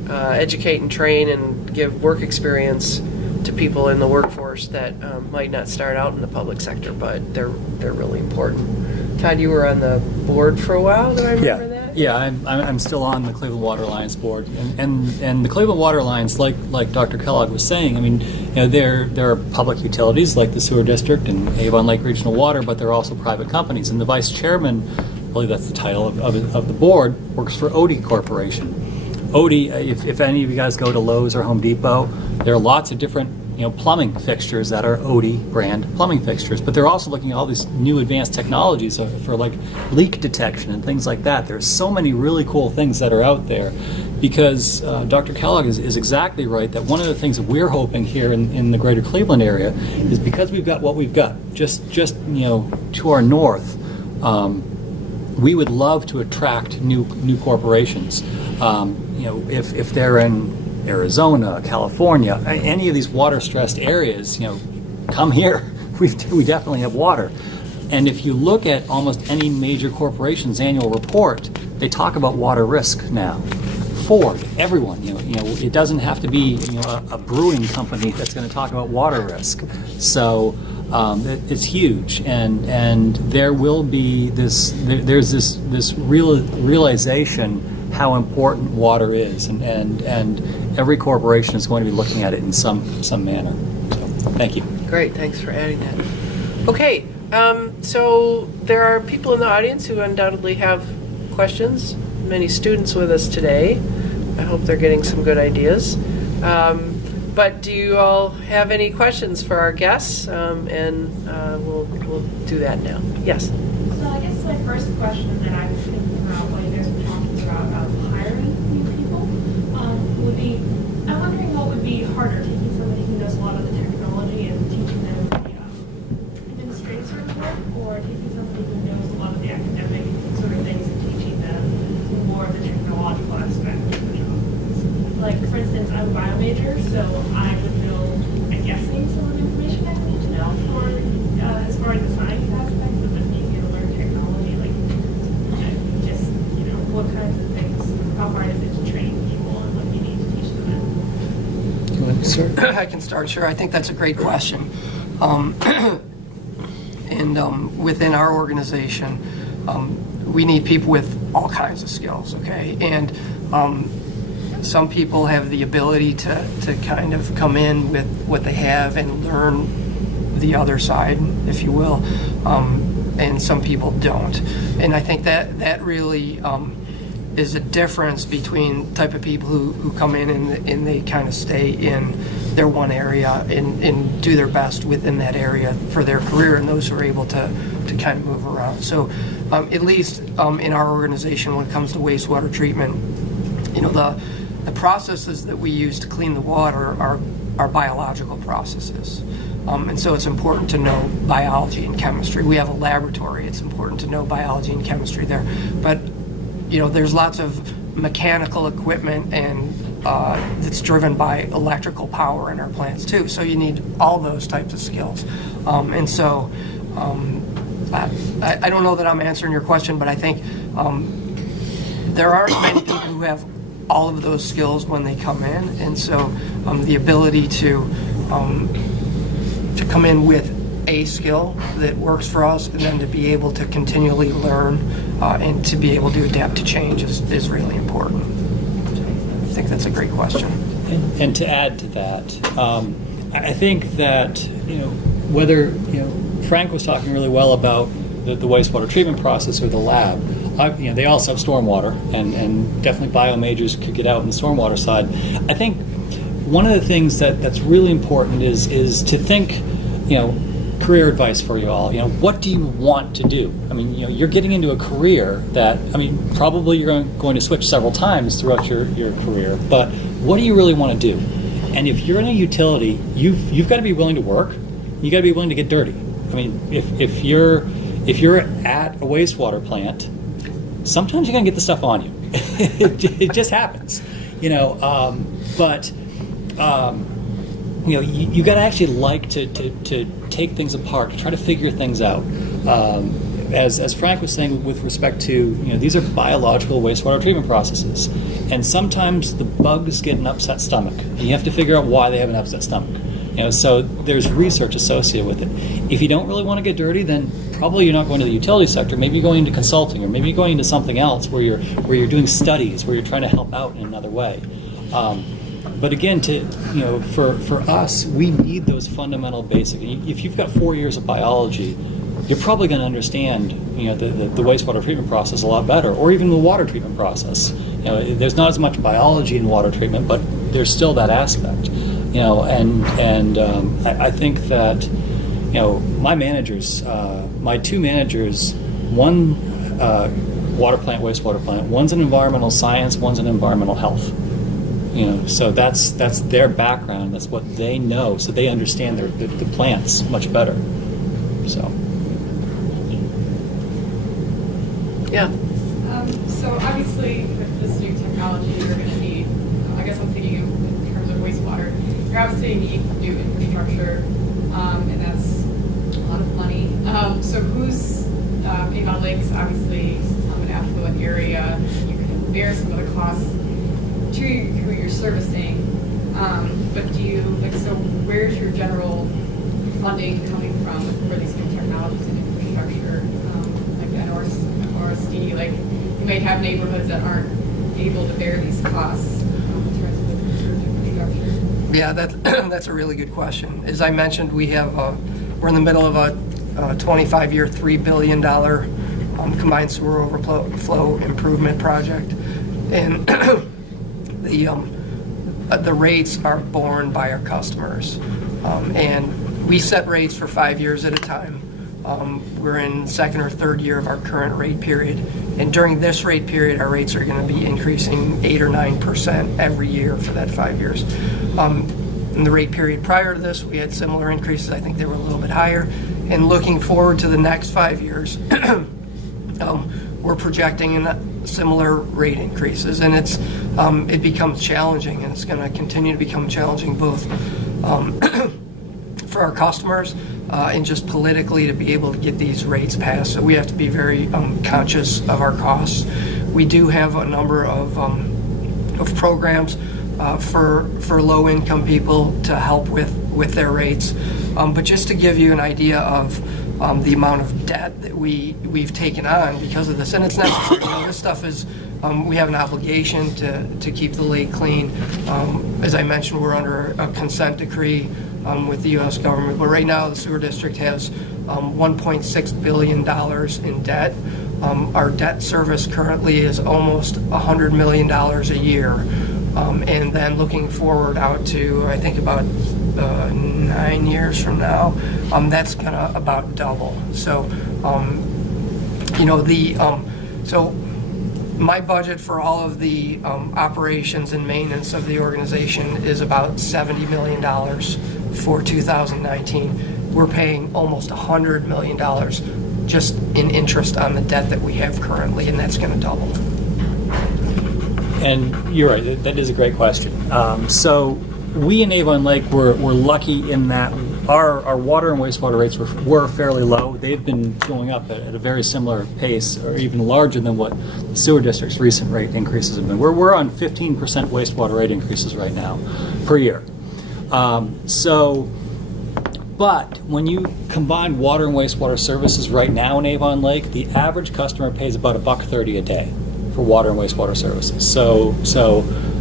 educate and train and give work experience to people in the workforce that might not start out in the public sector, but they're really important. Todd, you were on the board for a while, do I remember that? Yeah, I'm still on the Cleveland Water Alliance board, and the Cleveland Water Alliance, like Dr. Kellogg was saying, I mean, there are public utilities like the sewer district and Avon Lake Regional Water, but there are also private companies, and the vice chairman, I believe that's the title of the board, works for Odie Corporation. Odie, if any of you guys go to Lowe's or Home Depot, there are lots of different plumbing fixtures that are Odie brand plumbing fixtures, but they're also looking at all these new advanced technologies for like leak detection and things like that. There's so many really cool things that are out there, because Dr. Kellogg is exactly right that one of the things that we're hoping here in the greater Cleveland area is, because we've got what we've got just to our north, we would love to attract new corporations. If they're in Arizona, California, any of these water-stressed areas, come here. We definitely have water. And if you look at almost any major corporation's annual report, they talk about water risk now. Ford, everyone, it doesn't have to be a brewing company that's going to talk about water risk. So it's huge, and there will be there's this realization how important water is, and every corporation is going to be looking at it in some manner. So, thank you. Great, thanks for adding that. Okay, so there are people in the audience who undoubtedly have questions. Many students with us today. I hope they're getting some good ideas. But do you all have any questions for our guests? We'll do that now. Yes? So I guess my first question that I was thinking about while you guys were talking about hiring new people would be, I'm wondering what would be harder, taking somebody who knows a lot of the technology and teaching them the administrative sort of work, or taking somebody who knows a lot of the academic sort of things and teaching them more of the technological aspect of the job. Like, for instance, I'm a bio major, so I would know, I'm guessing, some of the information I need to know for as far as the science aspect of it, being able to learn technology, like just what kinds of things, how hard is it to train people and what you need to teach them. Do you want to start? I can start, sure. I think that's a great question. Within our organization, we need people with all kinds of skills, okay? And some people have the ability to kind of come in with what they have and learn the other side, if you will, and some people don't. And I think that really is a difference between the type of people who come in and they kind of stay in their one area and do their best within that area for their career, and those who are able to kind of move around. So at least in our organization, when it comes to wastewater treatment, the processes that we use to clean the water are biological processes. And so it's important to know biology and chemistry. We have a laboratory. It's important to know biology and chemistry there. But, there's lots of mechanical equipment and that's driven by electrical power in our plants too. So you need all those types of skills. And so I don't know that I'm answering your question, but I think there aren't many people who have all of those skills when they come in. And so the ability to come in with a skill that works for us, and then to be able to continually learn and to be able to adapt to change is really important. I think that's a great question. And to add to that, I think that whether Frank was talking really well about the wastewater treatment process or the lab. They also have stormwater, and definitely bio majors could get out in the stormwater side. I think one of the things that's really important is to think, career advice for you all. What do you want to do? I mean, you're getting into a career that, probably you're going to switch several times throughout your career, but what do you really want to do? And if you're in a utility, you've got to be willing to work. You got to be willing to get dirty. I mean, if you're at a wastewater plant, sometimes you're gonna get the stuff on you. It just happens, But you got to actually like to take things apart, to try to figure things out. As Frank was saying, with respect to these are biological wastewater treatment processes, and sometimes the bugs get an upset stomach, and you have to figure out why they have an upset stomach. So there's research associated with it. If you don't really want to get dirty, then probably you're not going to the utility sector. Maybe you're going into consulting, or maybe you're going into something else where you're doing studies, where you're trying to help out in another way. But again, for us, we need those fundamental basic. If you've got 4 years of biology, you're probably going to understand the wastewater treatment process a lot better, or even the water treatment process. There's not as much biology in water treatment, but there's still that aspect. I think that my managers, my two managers, one water plant, wastewater plant, one's in environmental science, one's in environmental health. So that's their background. That's what they know. So they understand the plants much better. So. Yeah. So obviously, with this new technology, you're going to need. I guess I'm thinking in terms of wastewater. You're obviously going to need new infrastructure, and that's a lot of money. So who's Avon Lake's obviously an affluent area. You can bear some of the costs to who you're servicing, but so where's your general funding coming from for these new technologies and infrastructure, like NRSD? You might have neighborhoods that aren't able to bear these costs in terms of the infrastructure. Yeah, that's a really good question. As I mentioned, we're in the middle of a 25-year, $3 billion combined sewer overflow improvement project, and the rates are borne by our customers, and we set rates for 5 years at a time. We're in second or third year of our current rate period, and during this rate period, our rates are going to be increasing 8 or 9% every year for that 5 years. In the rate period prior to this, we had similar increases. I think they were a little bit higher. And looking forward to the next 5 years, we're projecting similar rate increases, and it becomes challenging, and it's going to continue to become challenging both for our customers and just politically to be able to get these rates passed. So we have to be very conscious of our costs. We do have a number of programs for low-income people to help with their rates. But just to give you an idea of the amount of debt that we've taken on because of this, and it's necessary. This stuff is, we have an obligation to keep the lake clean. As I mentioned, we're under a consent decree with the U.S. government, but right now the sewer district has $1.6 billion in debt. Our debt service currently is almost $100 million a year. And then looking forward out to, I think, about 9 years from now, that's gonna about double. So, so my budget for all of the operations and maintenance of the organization is about $70 million for 2019. We're paying almost $100 million just in interest on the debt that we have currently, and that's going to double. And you're right, that is a great question. So we in Avon Lake were lucky in that our water and wastewater rates were fairly low. They've been going up at a very similar pace, or even larger than what the sewer district's recent rate increases have been. We're on 15% wastewater rate increases right now per year. But when you combine water and wastewater services right now in Avon Lake, the average customer pays about $1.30 a day for water and wastewater services. So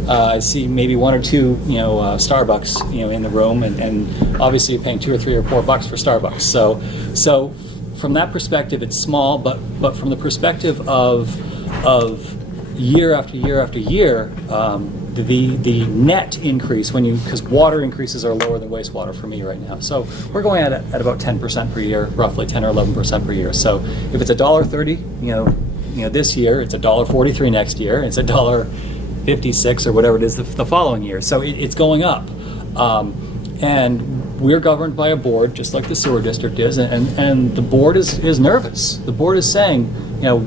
I see maybe one or two, Starbucks, in the room, and obviously you're paying $2 or $3 or $4 for Starbucks. So from that perspective, it's small, but from the perspective of year after year after year, the net increase because water increases are lower than wastewater for me right now. So we're going at about 10% per year, roughly 10 or 11% per year. So if it's $1.30, this year, it's $1.43 next year, it's $1.56 or whatever it is the following year. So it's going up. And we're governed by a board, just like the sewer district is, and the board is nervous. The board is saying,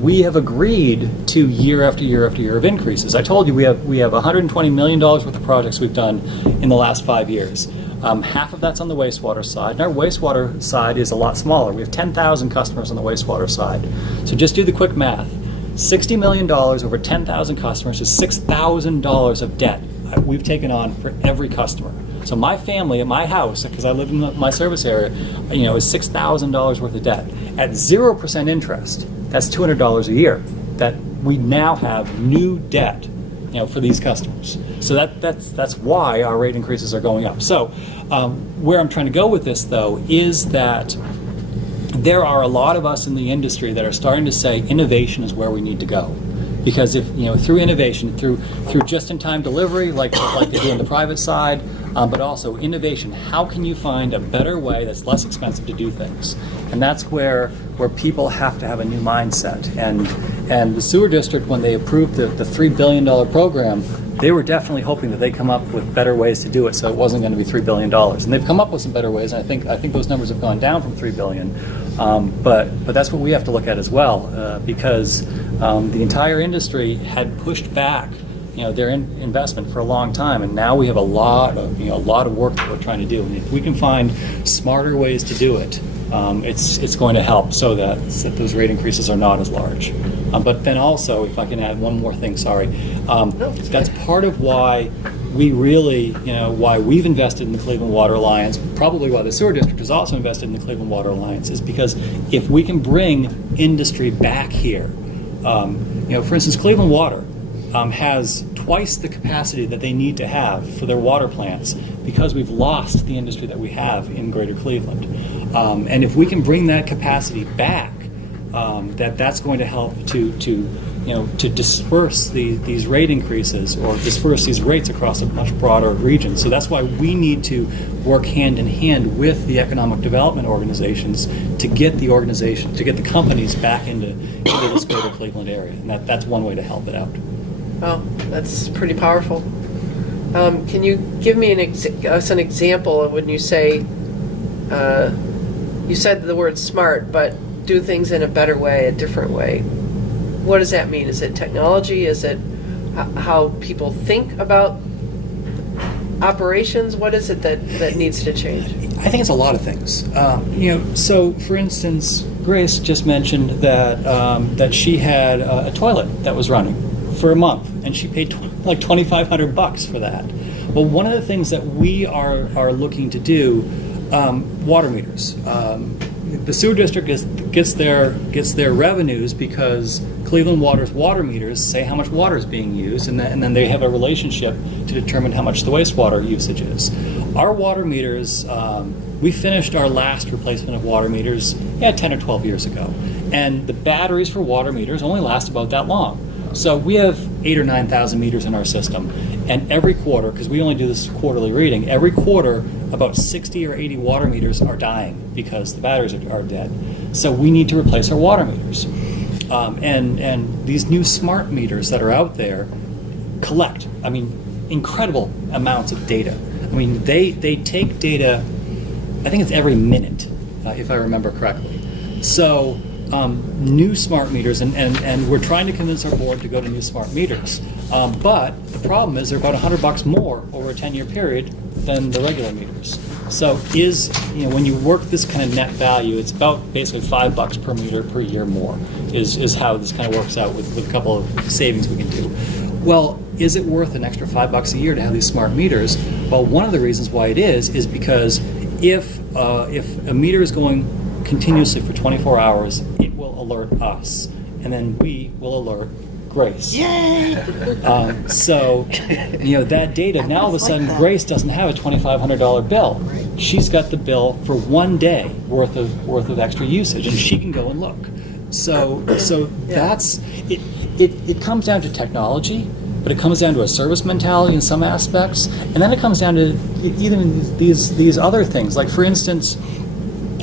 we have agreed to year after year after year of increases. I told you we have $120 million worth of projects we've done in the last 5 years. Half of that's on the wastewater side, and our wastewater side is a lot smaller. We have 10,000 customers on the wastewater side. So just do the quick math. $60 million over 10,000 customers is $6,000 of debt we've taken on for every customer. So my family at my house, because I live in my service area, is $6,000 worth of debt. At 0% interest, that's $200 a year that we now have new debt, for these customers. So that's why our rate increases are going up. So where I'm trying to go with this, though, is that there are a lot of us in the industry that are starting to say innovation is where we need to go. Because if through innovation, through just-in-time delivery, like they do on the private side, but also innovation, how can you find a better way that's less expensive to do things? And that's where people have to have a new mindset. And the sewer district, when they approved the $3 billion program, they were definitely hoping that they'd come up with better ways to do it, so it wasn't going to be $3 billion. And they've come up with some better ways, and I think those numbers have gone down from $3 billion. But that's what we have to look at as well, because the entire industry had pushed back their investment for a long time, and now we have a lot of work that we're trying to do. And if we can find smarter ways to do it, it's going to help so that those rate increases are not as large. But then also, if I can add one more thing, that's part of why we really, why we've invested in the Cleveland Water Alliance, probably why the sewer district has also invested in the Cleveland Water Alliance, is because if we can bring industry back here, for instance, Cleveland Water has twice the capacity that they need to have for their water plants because we've lost the industry that we have in Greater Cleveland. And if we can bring that capacity back, that's going to help to disperse these rate increases or disperse these rates across a much broader region. So that's why we need to work hand in hand with the economic development organizations to get the companies back into this Greater Cleveland area. And that's one way to help it out. Well, that's pretty powerful. Can you give me us an example of when you say, you said the word smart, but do things in a better way, a different way? What does that mean? Is it technology? Is it how people think about operations? What is it that needs to change? I think it's a lot of things. So for instance, Grace just mentioned that she had a toilet that was running for a month, and she paid like $2,500 for that. Well, one of the things that we are looking to do, water meters. The sewer district gets their revenues because Cleveland Water's water meters say how much water is being used, and then they have a relationship to determine how much the wastewater usage is. Our water meters, we finished our last replacement of water meters 10 or 12 years ago, And the batteries for water meters only last about that long. So we have 8,000 or 9,000 meters in our system, and every quarter, because we only do this quarterly reading, every quarter about 60 or 80 water meters are dying because the batteries are dead. So we need to replace our water meters. And these new smart meters that are out there collect, incredible amounts of data. They take data, I think it's every minute, if I remember correctly. So new smart meters, and we're trying to convince our board to go to new smart meters. But the problem is they're about $100 more over a 10-year period than the regular meters. So when you work this kind of net value, it's about basically $5 per meter per year more is how this kind of works out with a couple of savings we can do. Well, is it worth an extra $5 a year to have these smart meters? Well, one of the reasons why it is because if a meter is going continuously for 24 hours, it will alert us, and then we will alert Grace. Yay! So, that data, now all of a sudden, Grace doesn't have a $2,500 bill. She's got the bill for 1 day worth of extra usage, and she can go and look. So that's it. It comes down to technology, but it comes down to a service mentality in some aspects, and then it comes down to even these other things. Like, for instance,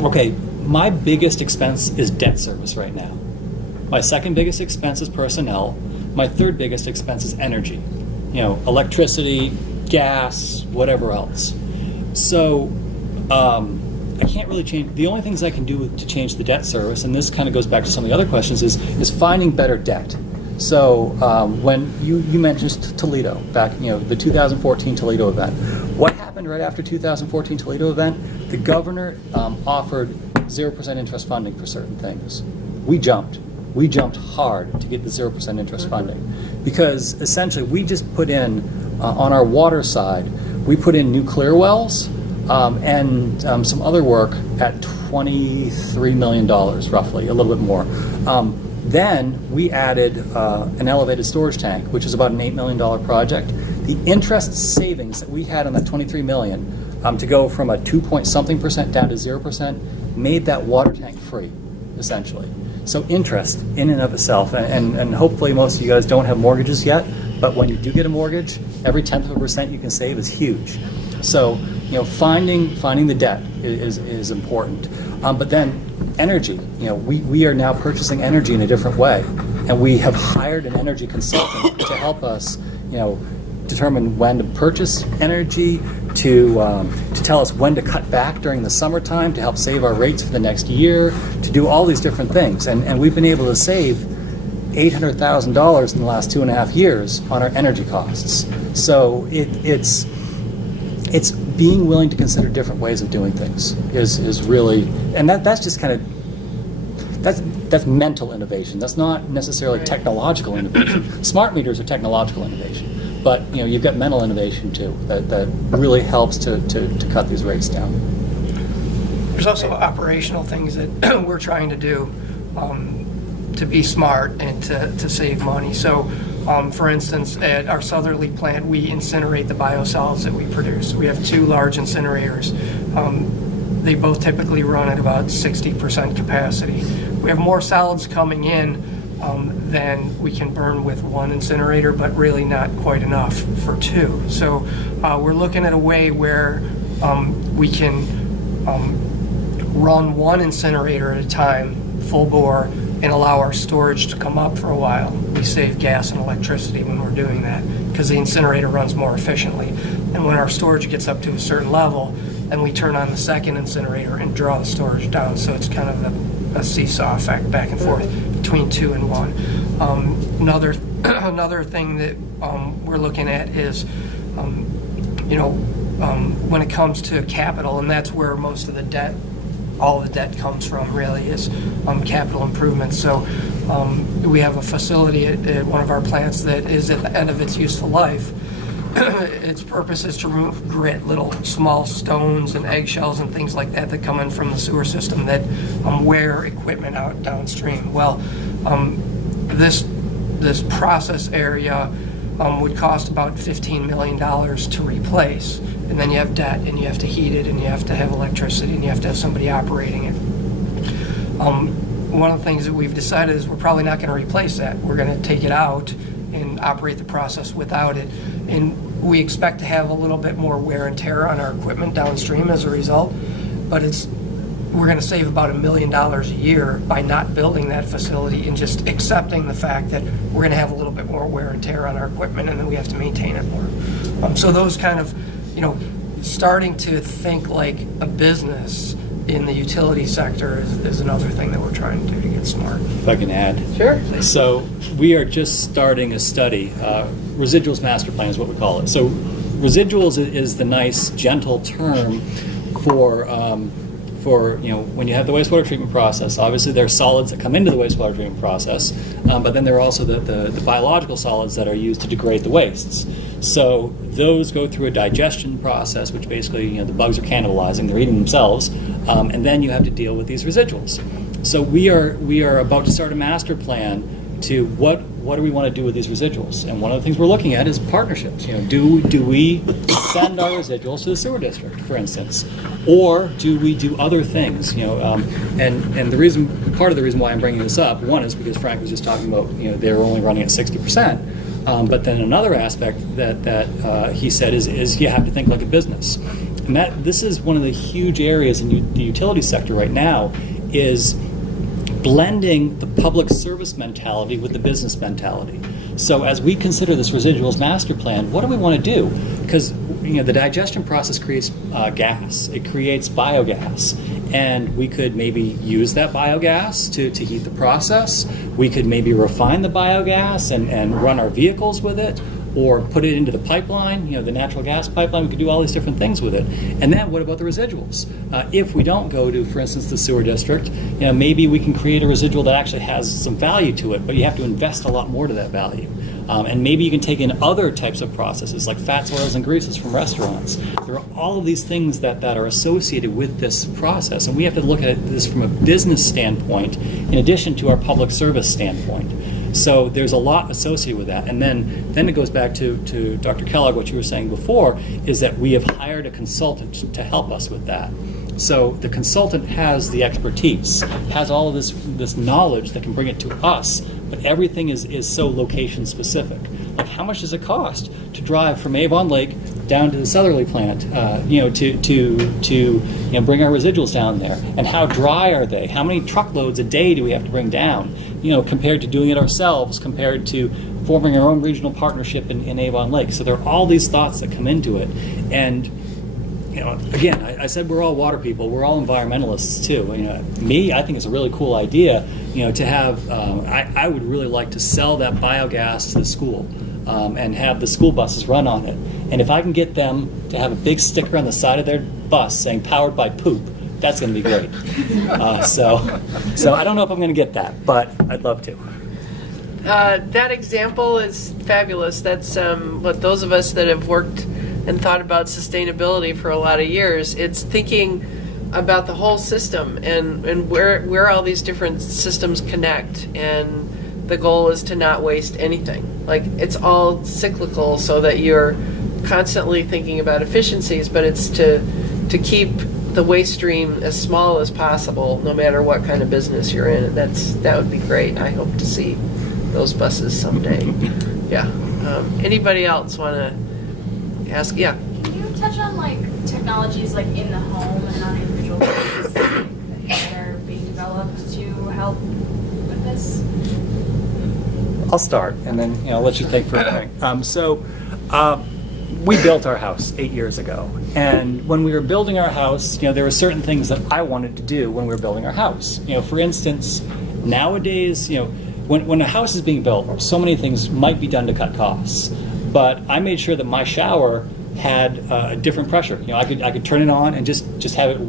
okay, my biggest expense is debt service right now. My second biggest expense is personnel. My third biggest expense is energy. Electricity, gas, whatever else. So I can't really change. The only things I can do to change the debt service, and this kind of goes back to some of the other questions, is finding better debt. So when you mentioned Toledo back, the 2014 Toledo event, what happened right after 2014 Toledo event? The governor offered 0% interest funding for certain things. We jumped hard to get the 0% interest funding, because essentially we just put in on our water side, we put in new clear wells and some other work at $23 million roughly, a little bit more. Then we added an elevated storage tank, which is about an $8 million project. The interest savings that we had on that $23 million to go from a 2-point-something% down to 0% made that water tank free, essentially. So interest in and of itself, and hopefully most of you guys don't have mortgages yet, but when you do get a mortgage, every 1/10% you can save is huge. So finding the debt is important. But then energy, we are now purchasing energy in a different way, and we have hired an energy consultant to help us, determine when to purchase energy, to tell us when to cut back during the summertime to help save our rates for the next year, to do all these different things. And we've been able to save $800,000 in the last 2.5 years on our energy costs. So it's being willing to consider different ways of doing things is really, and that's just kind of, that's mental innovation. That's not necessarily technological innovation. Smart meters are technological innovation. But you've got mental innovation too that really helps to cut these rates down. There's also operational things that we're trying to do to be smart and to save money. So, for instance, at our Southerly plant, we incinerate the biosolids that we produce. We have 2 large incinerators. They both typically run at about 60% capacity. We have more solids coming in than we can burn with 1 incinerator, but really not quite enough for 2. So we're looking at a way where we can run 1 incinerator at a time, full bore, and allow our storage to come up for a while. We save gas and electricity when we're doing that because the incinerator runs more efficiently. And when our storage gets up to a certain level, then we turn on the second incinerator and draw the storage down. So it's kind of a seesaw effect back and forth between 2 and 1. Another thing that we're looking at is, when it comes to capital, and that's where most of the debt, all the debt comes from really, is capital improvements. So we have a facility at one of our plants that is at the end of its useful life. Its purpose is to remove grit, little small stones and eggshells and things like that come in from the sewer system that wear equipment out downstream. Well, this process area would cost about $15 million to replace. And then you have debt, and you have to heat it, and you have to have electricity, and you have to have somebody operating it. one of the things that we've decided is we're probably not going to replace that. We're going to take it out and operate the process without it. And we expect to have a little bit more wear and tear on our equipment downstream as a result, but we're going to save about $1 million a year by not building that facility and just accepting the fact that we're going to have a little bit more wear and tear on our equipment, and then we have to maintain it more. So those kind of, starting to think like a business in the utility sector is another thing that we're trying to do to get smart. If I can add. Sure. So we are just starting a study. Residuals master plan is what we call it. So residuals is the nice, gentle term for when you have the wastewater treatment process. Obviously, there are solids that come into the wastewater treatment process, but then there are also the biological solids that are used to degrade the wastes. So those go through a digestion process, which basically the bugs are cannibalizing; they're eating themselves, and then you have to deal with these residuals. So we are about to start a master plan to what do we want to do with these residuals, and one of the things we're looking at is partnerships. Do we send our residuals to the sewer district, for instance, or do we do other things? And part of the reason why I'm bringing this up, one is because Frank was just talking about they were only running at 60%, but then another aspect that he said is you have to think like a business, and this is one of the huge areas in the utility sector right now is blending the public service mentality with the business mentality. So as we consider this residuals master plan, what do we want to do? Because the digestion process creates gas. It creates biogas. And we could maybe use that biogas to heat the process. We could maybe refine the biogas and run our vehicles with it, or put it into the pipeline, the natural gas pipeline. We could do all these different things with it. And then what about the residuals? If we don't go to, for instance, the sewer district, maybe we can create a residual that actually has some value to it, but you have to invest a lot more to that value. And maybe you can take in other types of processes like fats, oils, and greases from restaurants. There are all of these things that are associated with this process, and we have to look at this from a business standpoint in addition to our public service standpoint. So there's a lot associated with that. And then it goes back to Dr. Kellogg, what you were saying before, is that we have hired a consultant to help us with that. So the consultant has the expertise, has all of this knowledge that can bring it to us, but everything is so location specific. Like, how much does it cost to drive from Avon Lake down to the Southerly plant, to bring our residuals down there? And how dry are they? How many truckloads a day do we have to bring down? Compared to doing it ourselves, compared to forming our own regional partnership in Avon Lake. So there are all these thoughts that come into it. And again, I said we're all water people. We're all environmentalists too. I think it's a really cool idea. To have. I would really like to sell that biogas to the school, and have the school buses run on it. And if I can get them to have a big sticker on the side of their bus saying "powered by poop," that's going to be great. So I don't know if I'm going to get that, but I'd love to. That example is fabulous. That's what those of us that have worked and thought about sustainability for a lot of years. It's thinking about the whole system and where all these different systems connect, and the goal is to not waste anything. Like, it's all cyclical, so that you're constantly thinking about efficiencies, but it's to keep the waste stream as small as possible, no matter what kind of business you're in. That would be great. I hope to see those buses someday. Yeah. Anybody else want to ask? Yeah. Can you touch on technologies in the home and on individual basis that are being developed to help with this? I'll start, and then I'll let you think for a minute. We built our house 8 years ago, and when we were building our house, there were certain things that I wanted to do when we were building our house. For instance, nowadays, when a house is being built, so many things might be done to cut costs. But I made sure that my shower had a different pressure. I could turn it on and just have it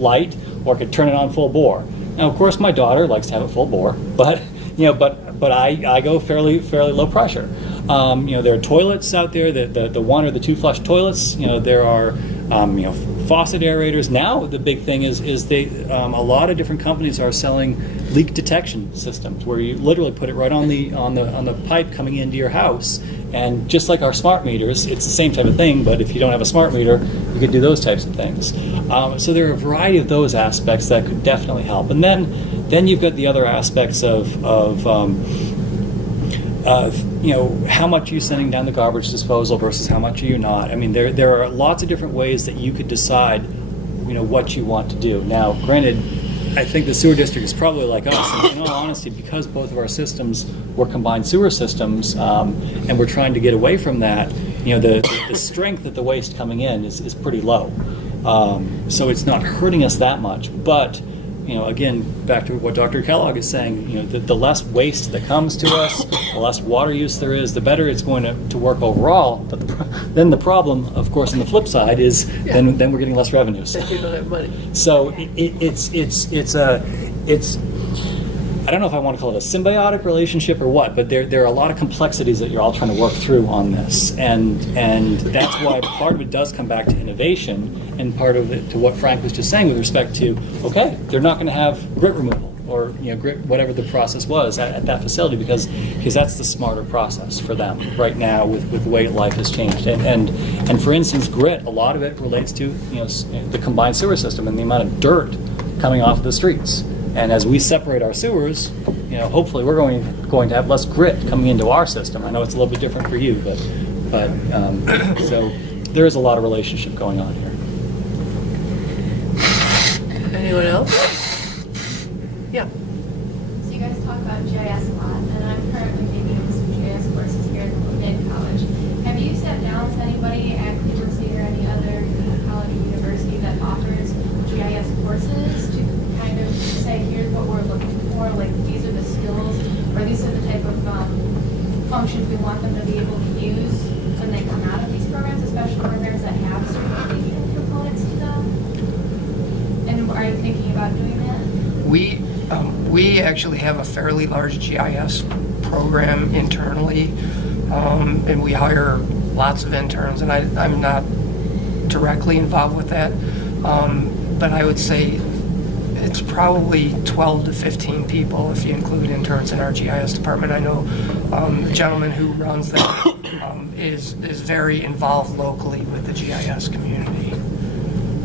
light, or I could turn it on full bore. Now, of course, my daughter likes to have it full bore, but I go fairly low pressure. There are toilets out there, the one or the two flush toilets. There are faucet aerators. Now the big thing is they a lot of different companies are selling leak detection systems where you literally put it right on the pipe coming into your house. And just like our smart meters, it's the same type of thing, but if you don't have a smart meter, you could do those types of things. So there are a variety of those aspects that could definitely help. And then you've got the other aspects of how much are you sending down the garbage disposal versus how much are you not. I mean, there are lots of different ways that you could decide, what you want to do. Now, granted, I think the sewer district is probably like us, and in all honesty, because both of our systems were combined sewer systems, and we're trying to get away from that, the strength of the waste coming in is pretty low. So it's not hurting us that much, but again, back to what Dr. Kellogg is saying, the less waste that comes to us, the less water use there is, the better it's going to work overall. But then the problem, of course, on the flip side is then we're getting less revenues. You don't have money. So it's I don't know if I want to call it a symbiotic relationship or what, but there are a lot of complexities that you're all trying to work through on this, and that's why part of it does come back to innovation, and part of it to what Frank was just saying with respect to, okay, they're not going to have grit removal or grit, whatever the process was at that facility, because that's the smarter process for them right now with the way life has changed. And for instance, grit, a lot of it relates to the combined sewer system and the amount of dirt coming off the streets. And as we separate our sewers, hopefully we're going to have less grit coming into our system. I know it's a little bit different for you, but so there is a lot of relationship going on here. Anyone else? Yeah. So you guys talk about GIS a lot, and I'm currently taking some GIS courses here in college. Have you sat down with anybody at Cleveland State or any other college or university that offers GIS courses to kind of say, here's what we're looking for, like these are the skills, or these are the type of functions we want them to be able to use when they come out of these programs, especially programs that have certification components to them? And are you thinking about doing that? We actually have a fairly large GIS program internally, and we hire lots of interns, and I'm not directly involved with that, but I would say it's probably 12 to 15 people if you include interns in our GIS department. I know the gentleman who runs that is very involved locally with the GIS community.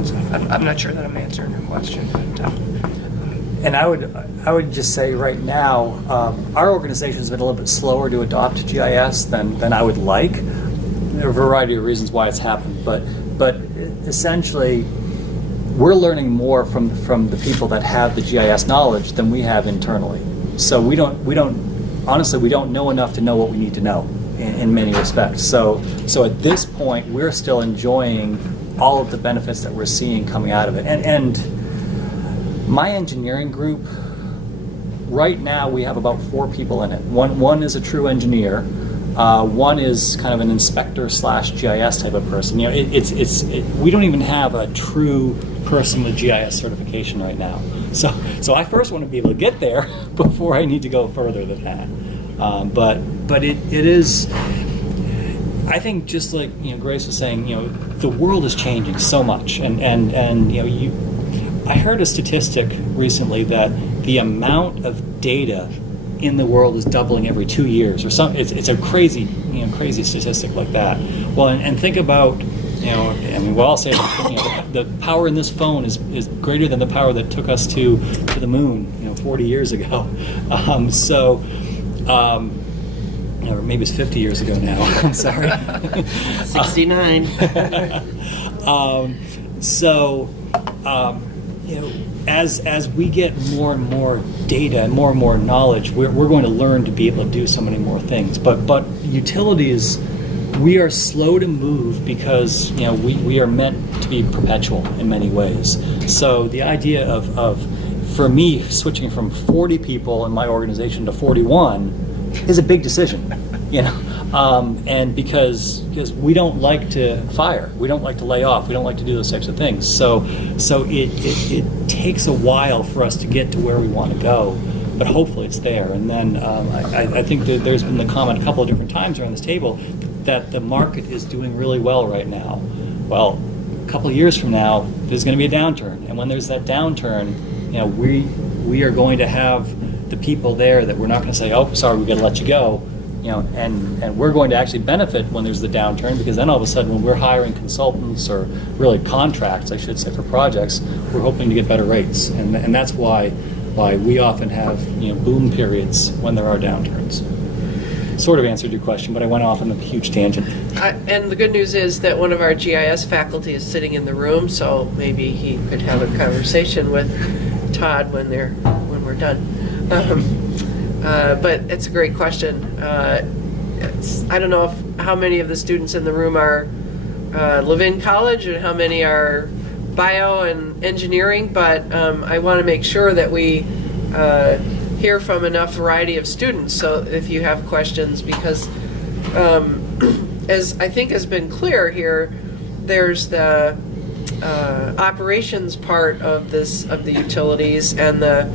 So I'm not sure that I'm answering your question, but And I would just say right now, our organization has been a little bit slower to adopt GIS than I would like. There are a variety of reasons why it's happened, but essentially, we're learning more from the people that have the GIS knowledge than we have internally. So we don't know enough to know what we need to know in many respects. So at this point, we're still enjoying all of the benefits that we're seeing coming out of it. And my engineering group, right now we have about 4 people in it. One is a true engineer. One is kind of an inspector / GIS type of person. We don't even have a true person with GIS certification right now. So I first want to be able to get there before I need to go further than that. But it is. I think just like Grace was saying, the world is changing so much, and I heard a statistic recently that the amount of data in the world is doubling every 2 years, or something. It's a crazy statistic like that. Well, and think about, we'll all say the power in this phone is greater than the power that took us to the moon, 40 years ago. Or maybe it's 50 years ago now. I'm sorry. 69. As we get more and more data and more knowledge, we're going to learn to be able to do so many more things. But utilities, we are slow to move because we are meant to be perpetual in many ways. So the idea of for me switching from 40 people in my organization to 41 is a big decision, and because we don't like to fire, we don't like to lay off, we don't like to do those types of things. So it takes a while for us to get to where we want to go, but hopefully it's there. And then I think that there's been the comment a couple of different times around this table that the market is doing really well right now. Well, couple of years from now, there's going to be a downturn. And when there's that downturn, we are going to have the people there that we're not going to say, oh, sorry, we've got to let you go. And we're going to actually benefit when there's the downturn, because then all of a sudden when we're hiring consultants, or really contracts, I should say, for projects, we're hoping to get better rates. And that's why we often have boom periods when there are downturns. Sort of answered your question, but I went off on a huge tangent. And the good news is that one of our GIS faculty is sitting in the room, so maybe he could have a conversation with Todd when we're done. But it's a great question. I don't know how many of the students in the room are live in college and how many are bio and engineering, but I want to make sure that we hear from enough variety of students. So if you have questions, because as I think has been clear here, there's the operations part of the utilities and the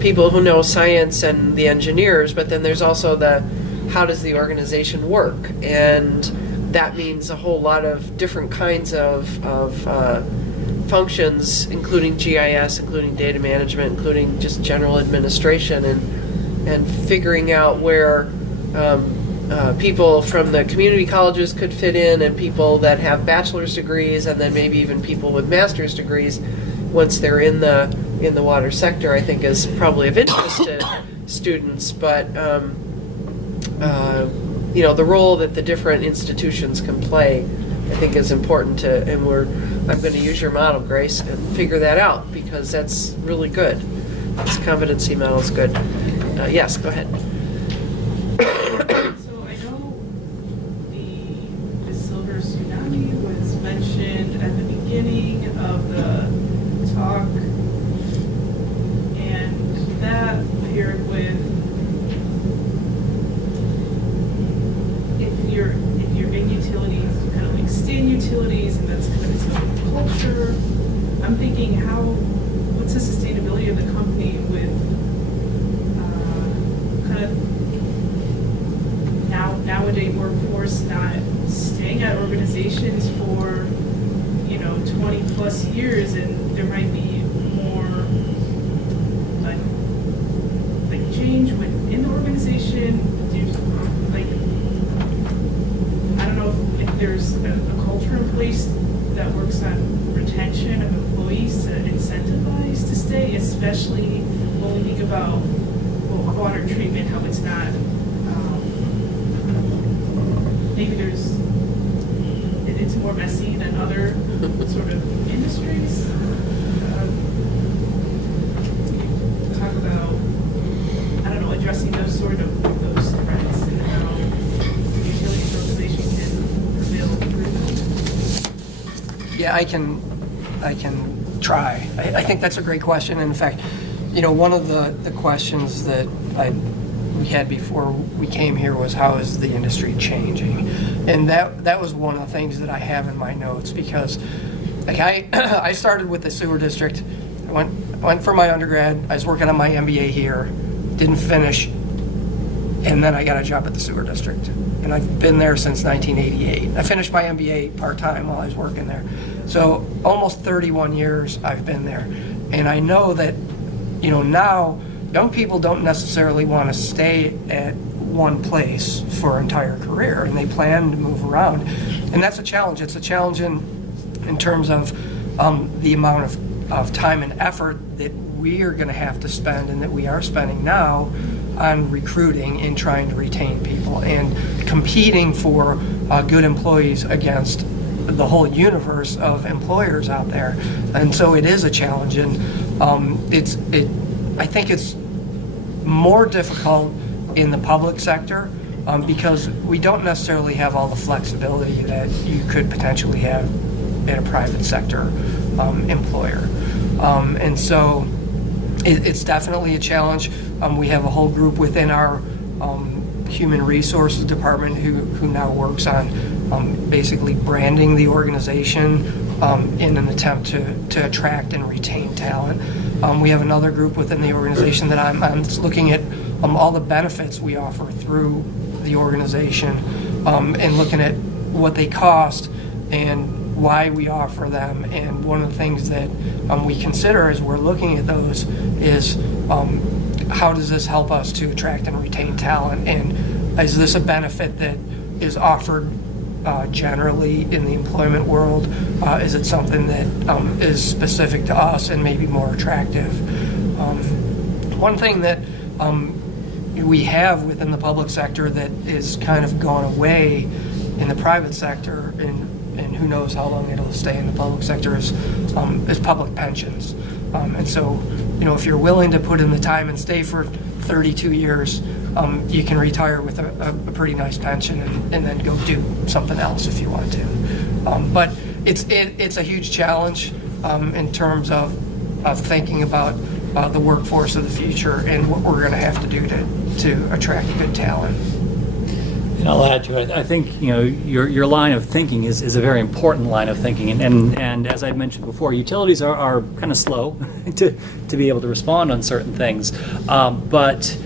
people who know science and the engineers, but then there's also the how does the organization work, and that means a whole lot of different kinds of functions, including GIS, including data management, including just general administration, and figuring out where people from the community colleges could fit in, and people that have bachelor's degrees, and then maybe even people with master's degrees once they're in the water sector, I think is probably of interest to students. But the role that the different institutions can play, I think, is important to, and I'm going to use your model, Grace, and figure that out, because that's really good. This competency model is good. Yes, go ahead. So I know the silver tsunami was mentioned at the beginning of the talk, and that paired with if you're in utilities, you kind of like stay in utilities, and that's kind of its own culture. I'm thinking, what's the sustainability of the company with kind of nowadays workforce not staying at organizations for 20 plus years, and there might be more like change within the organization. I don't know if there's a culture in place that works on retention of employees to incentivize to stay, especially when we think about water treatment, how it's not, maybe it's more messy than other sort of industries. Talk about, I don't know, addressing those threats and how utilities organization can prevail through them. Yeah, I can try. I think that's a great question. And in fact, one of the questions that we had before we came here was, how is the industry changing? And that was one of the things that I have in my notes, because I started with the sewer district. I went for my undergrad. I was working on my MBA here, didn't finish, and then I got a job at the sewer district. And I've been there since 1988. I finished my MBA part-time while I was working there. So almost 31 years I've been there. And I know that, now young people don't necessarily want to stay at one place for an entire career, and they plan to move around. And that's a challenge. It's a challenge in terms of the amount of time and effort that we are going to have to spend, and that we are spending now, on recruiting and trying to retain people and competing for good employees against the whole universe of employers out there. And so it is a challenge, and I think it's more difficult in the public sector because we don't necessarily have all the flexibility that you could potentially have in a private sector employer. And so it's definitely a challenge. We have a whole group within our human resources department who now works on basically branding the organization in an attempt to attract and retain talent. We have another group within the organization that I'm just looking at all the benefits we offer through the organization and looking at what they cost and why we offer them. And one of the things that we consider as we're looking at those is how does this help us to attract and retain talent? And is this a benefit that is offered generally in the employment world? Is it something that is specific to us and maybe more attractive? One thing that we have within the public sector that is kind of gone away in the private sector, and who knows how long it'll stay in the public sector, is public pensions. And so, if you're willing to put in the time and stay for 32 years, you can retire with a pretty nice pension and then go do something else if you want to. But it's a huge challenge in terms of thinking about the workforce of the future and what we're going to have to do to attract good talent. And I'll add to it. I think your line of thinking is a very important line of thinking, and as I mentioned before, utilities are kind of slow to be able to respond on certain things, but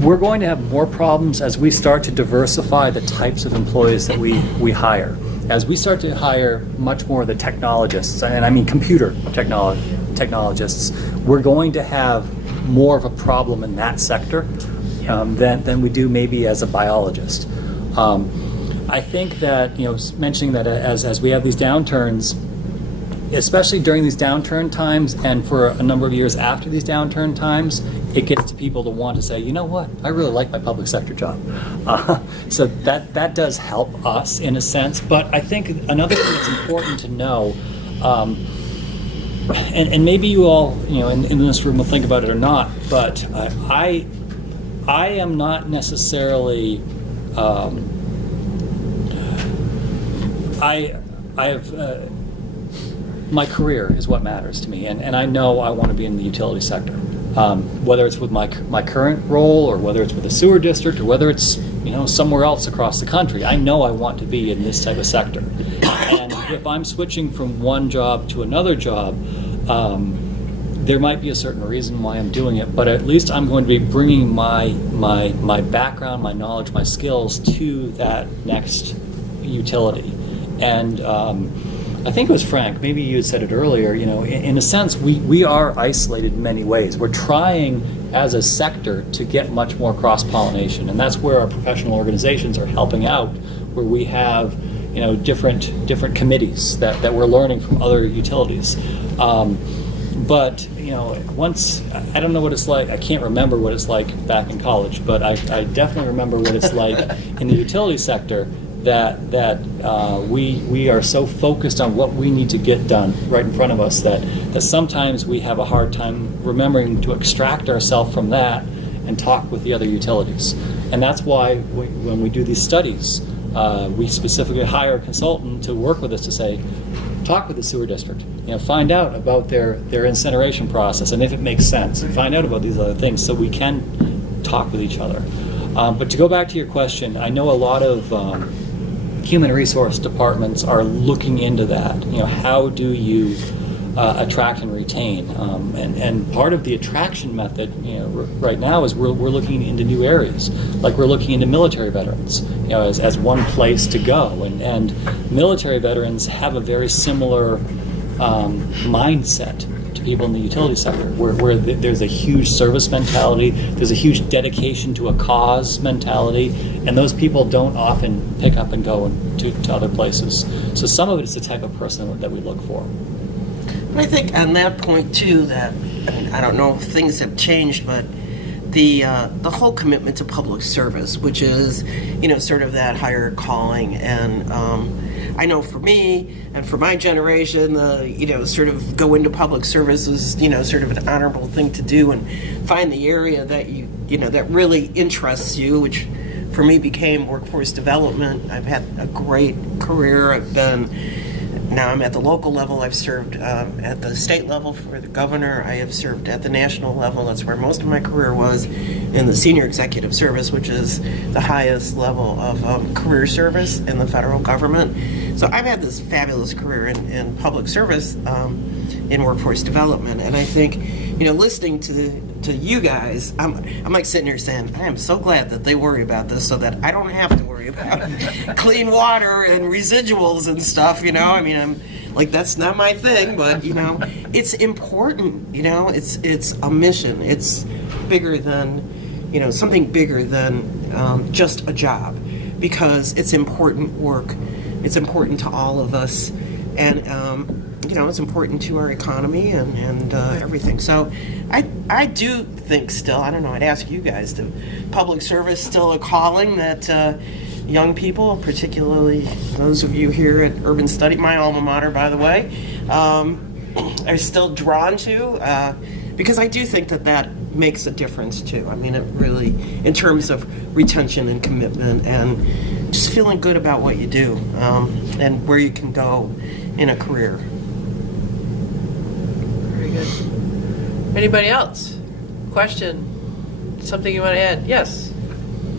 we're going to have more problems as we start to diversify the types of employees that we hire. As we start to hire much more of the technologists, and I mean computer technologists, we're going to have more of a problem in that sector than we do maybe as a biologist. I think that mentioning that as we have these downturns, especially during these downturn times and for a number of years after these downturn times, it gets to people to want to say, you know what, I really like my public sector job. So that does help us in a sense. But I think another thing that's important to know, and maybe you all in this room will think about it or not, but I am not necessarily I have my career is what matters to me, and I know I want to be in the utility sector, whether it's with my current role or whether it's with the sewer district or whether it's somewhere else across the country. I know I want to be in this type of sector, and if I'm switching from one job to another job, there might be a certain reason why I'm doing it, but at least I'm going to be bringing my background, my knowledge, my skills to that next utility. And I think it was Frank, maybe you had said it earlier, in a sense, we are isolated in many ways. We're trying as a sector to get much more cross-pollination, and that's where our professional organizations are helping out, where we have different committees that we're learning from other utilities. But once, I don't know what it's like, I can't remember what it's like back in college, but I definitely remember what it's like in the utility sector, that we are so focused on what we need to get done right in front of us that sometimes we have a hard time remembering to extract ourselves from that and talk with the other utilities. And that's why when we do these studies, we specifically hire a consultant to work with us to say, talk with the sewer district, find out about their incineration process and if it makes sense, and find out about these other things so we can talk with each other. But to go back to your question, I know a lot of human resource departments are looking into that. How do you attract and retain? And part of the attraction method, right now is we're looking into new areas. Like we're looking into military veterans, as one place to go. And military veterans have a very similar mindset to people in the utility sector, where there's a huge service mentality, there's a huge dedication to a cause mentality, and those people don't often pick up and go to other places. So some of it is the type of person that we look for. I think on that point too, that I don't know if things have changed, but the whole commitment to public service, which is sort of that higher calling, and I know for me and for my generation, sort of go into public service is sort of an honorable thing to do, and find the area that that really interests you, which for me became workforce development. I've had a great career. Now I'm at the local level. I've served at the state level for the governor. I have served at the national level. That's where most of my career was, in the senior executive service, which is the highest level of career service in the federal government. So I've had this fabulous career in public service, in workforce development. And I think, listening to to you guys, I'm like sitting here saying, I am so glad that they worry about this so that I don't have to worry about clean water and residuals and stuff, you know? I mean, I'm like, that's not my thing, but, you know, it's important, you know? It's a mission. It's bigger than, you know, something bigger than just a job, because it's important work. It's important to all of us, and you know, it's important to our economy and everything. So I do think still, I don't know, I'd ask you guys, to public service still a calling that young people, particularly those of you here at Urban Study, my alma mater, by the way, are still drawn to, because I do think that makes a difference too. I mean, it really, in terms of retention and commitment and just feeling good about what you do, and where you can go in a career. Very good. Anybody else? Question? Something you want to add? Yes.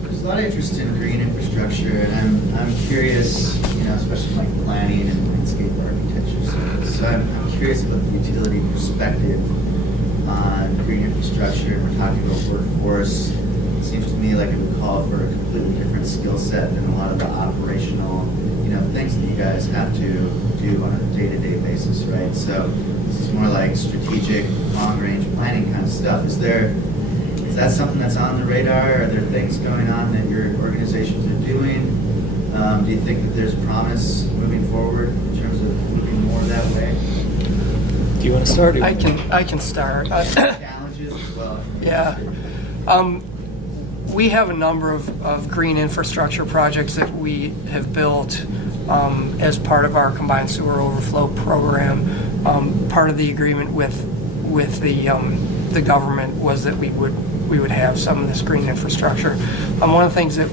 There's a lot of interest in green infrastructure, and I'm curious, you know, especially like planning and landscape architecture. So I'm curious about the utility perspective on green infrastructure. We're talking about workforce. It seems to me like it would call for a completely different skill set than a lot of the operational, you know, things that you guys have to do on a day-to-day basis, right? So this is more like strategic, long-range planning kind of stuff. Is that something that's on the radar? Are there things going on that your organizations are doing? Do you think that there's promise moving forward in terms of moving more that way? Do you want to start? I can start. Challenges as well. Yeah. We have a number of green infrastructure projects that we have built as part of our combined sewer overflow program. Part of the agreement with the government was that we would have some of this green infrastructure. One of the things that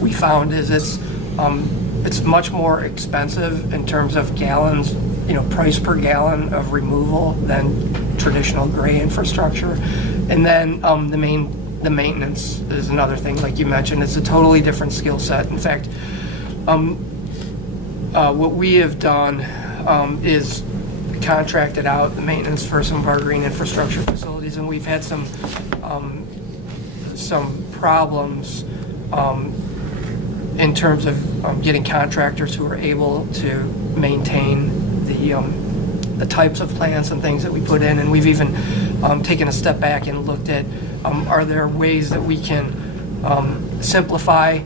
we found is it's much more expensive in terms of gallons, you know, price per gallon of removal than traditional gray infrastructure. And then the maintenance is another thing, like you mentioned. It's a totally different skill set. In fact, what we have done is contracted out the maintenance for some of our green infrastructure facilities, and we've had some problems in terms of getting contractors who are able to maintain the types of plants and things that we put in. And we've even taken a step back and looked at, are there ways that we can simplify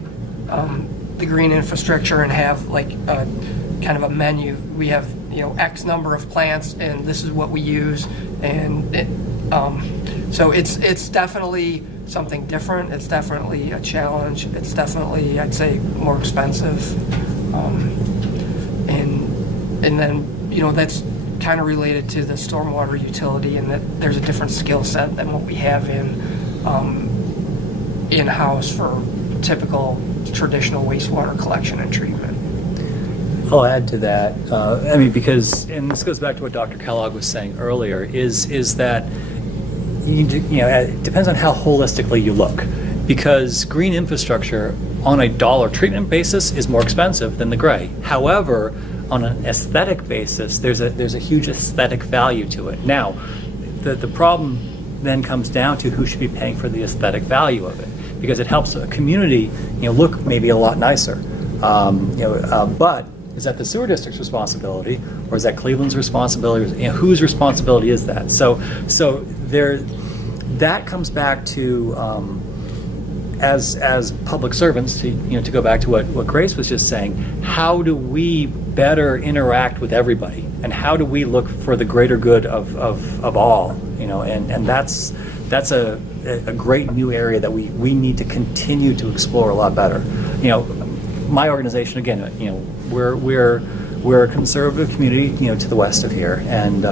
the green infrastructure and have like a kind of a menu. We have, you know, X number of plants and this is what we use, and so it's definitely something different. It's definitely a challenge. It's definitely, I'd say, more expensive, and then, you know, that's kind of related to the stormwater utility, and that there's a different skill set than what we have in-house for typical traditional wastewater collection and treatment. I'll add to that. I mean, because, and this goes back to what Dr. Kellogg was saying earlier, is that you need to, you know, it depends on how holistically you look. Because green infrastructure on a dollar treatment basis is more expensive than the gray. However, on an aesthetic basis, there's a huge aesthetic value to it. Now, the problem then comes down to who should be paying for the aesthetic value of it, because it helps a community, you know, look maybe a lot nicer. But is that the sewer district's responsibility, or is that Cleveland's responsibility? You know, whose responsibility is that? So there, that comes back to as public servants, to go back to what Grace was just saying. How do we better interact with everybody, and how do we look for the greater good of all? You know, and that's a great new area that we need to continue to explore a lot better. You know, my organization, again, you know, we're a conservative community, you know, to the west of here, and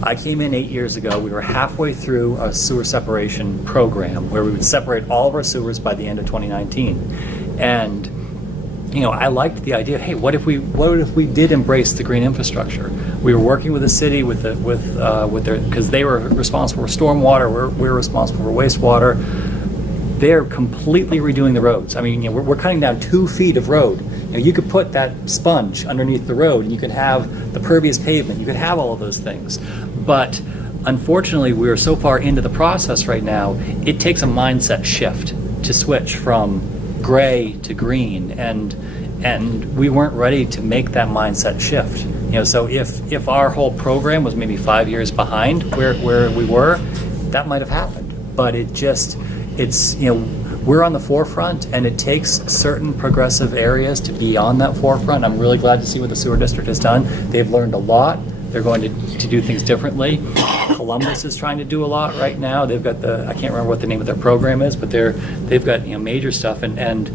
I came in 8 years ago. We were halfway through a sewer separation program where we would separate all of our sewers by the end of 2019, and you know, I liked the idea. Hey, what if we did embrace the green infrastructure? We were working with the city with their, because they were responsible for stormwater. We're responsible for wastewater. They're completely redoing the roads. I mean, you know, we're cutting down 2 feet of road. You know, you could put that sponge underneath the road, and you could have the pervious pavement. You could have all of those things, but unfortunately, we're so far into the process right now, it takes a mindset shift to switch from gray to green, and we weren't ready to make that mindset shift. So if our whole program was maybe 5 years behind where we were, that might have happened. But we're on the forefront, and it takes certain progressive areas to be on that forefront. I'm really glad to see what the sewer district has done. They've learned a lot. They're going to do things differently. Columbus is trying to do a lot right now. They've got I can't remember what the name of their program is, but they've got major stuff, and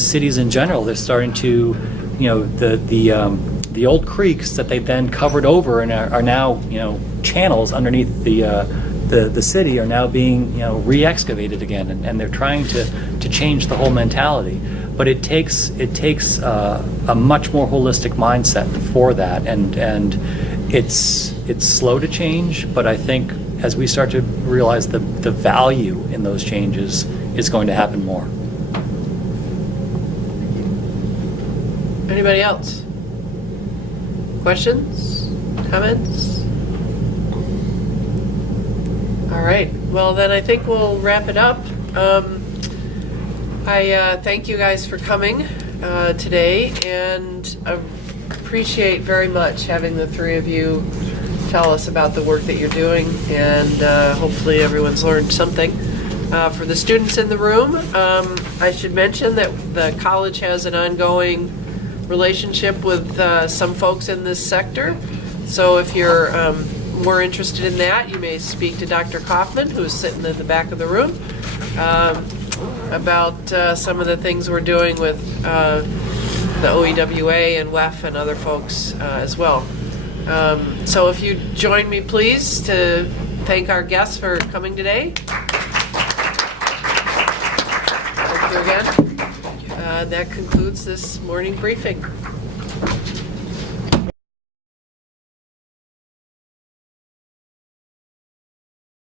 cities in general, they're starting to the old creeks that they then covered over and are now channels underneath the city are now being re-excavated again, and they're trying to change the whole mentality. But it takes a much more holistic mindset for that, and it's slow to change. But I think as we start to realize the value in those changes, it's going to happen more. Anybody else? Questions? Comments? All right. Well, then I think we'll wrap it up. I thank you guys for coming today, and appreciate very much having the three of you tell us about the work that you're doing, and hopefully everyone's learned something. For the students in the room, I should mention that the college has an ongoing relationship with some folks in this sector. So if you're more interested in that, you may speak to Dr. Kaufman, who's sitting in the back of the room, about some of the things we're doing with the OEWA and WEF and other folks as well. So if you join me, please, to thank our guests for coming today. Thank you again. That concludes this morning briefing.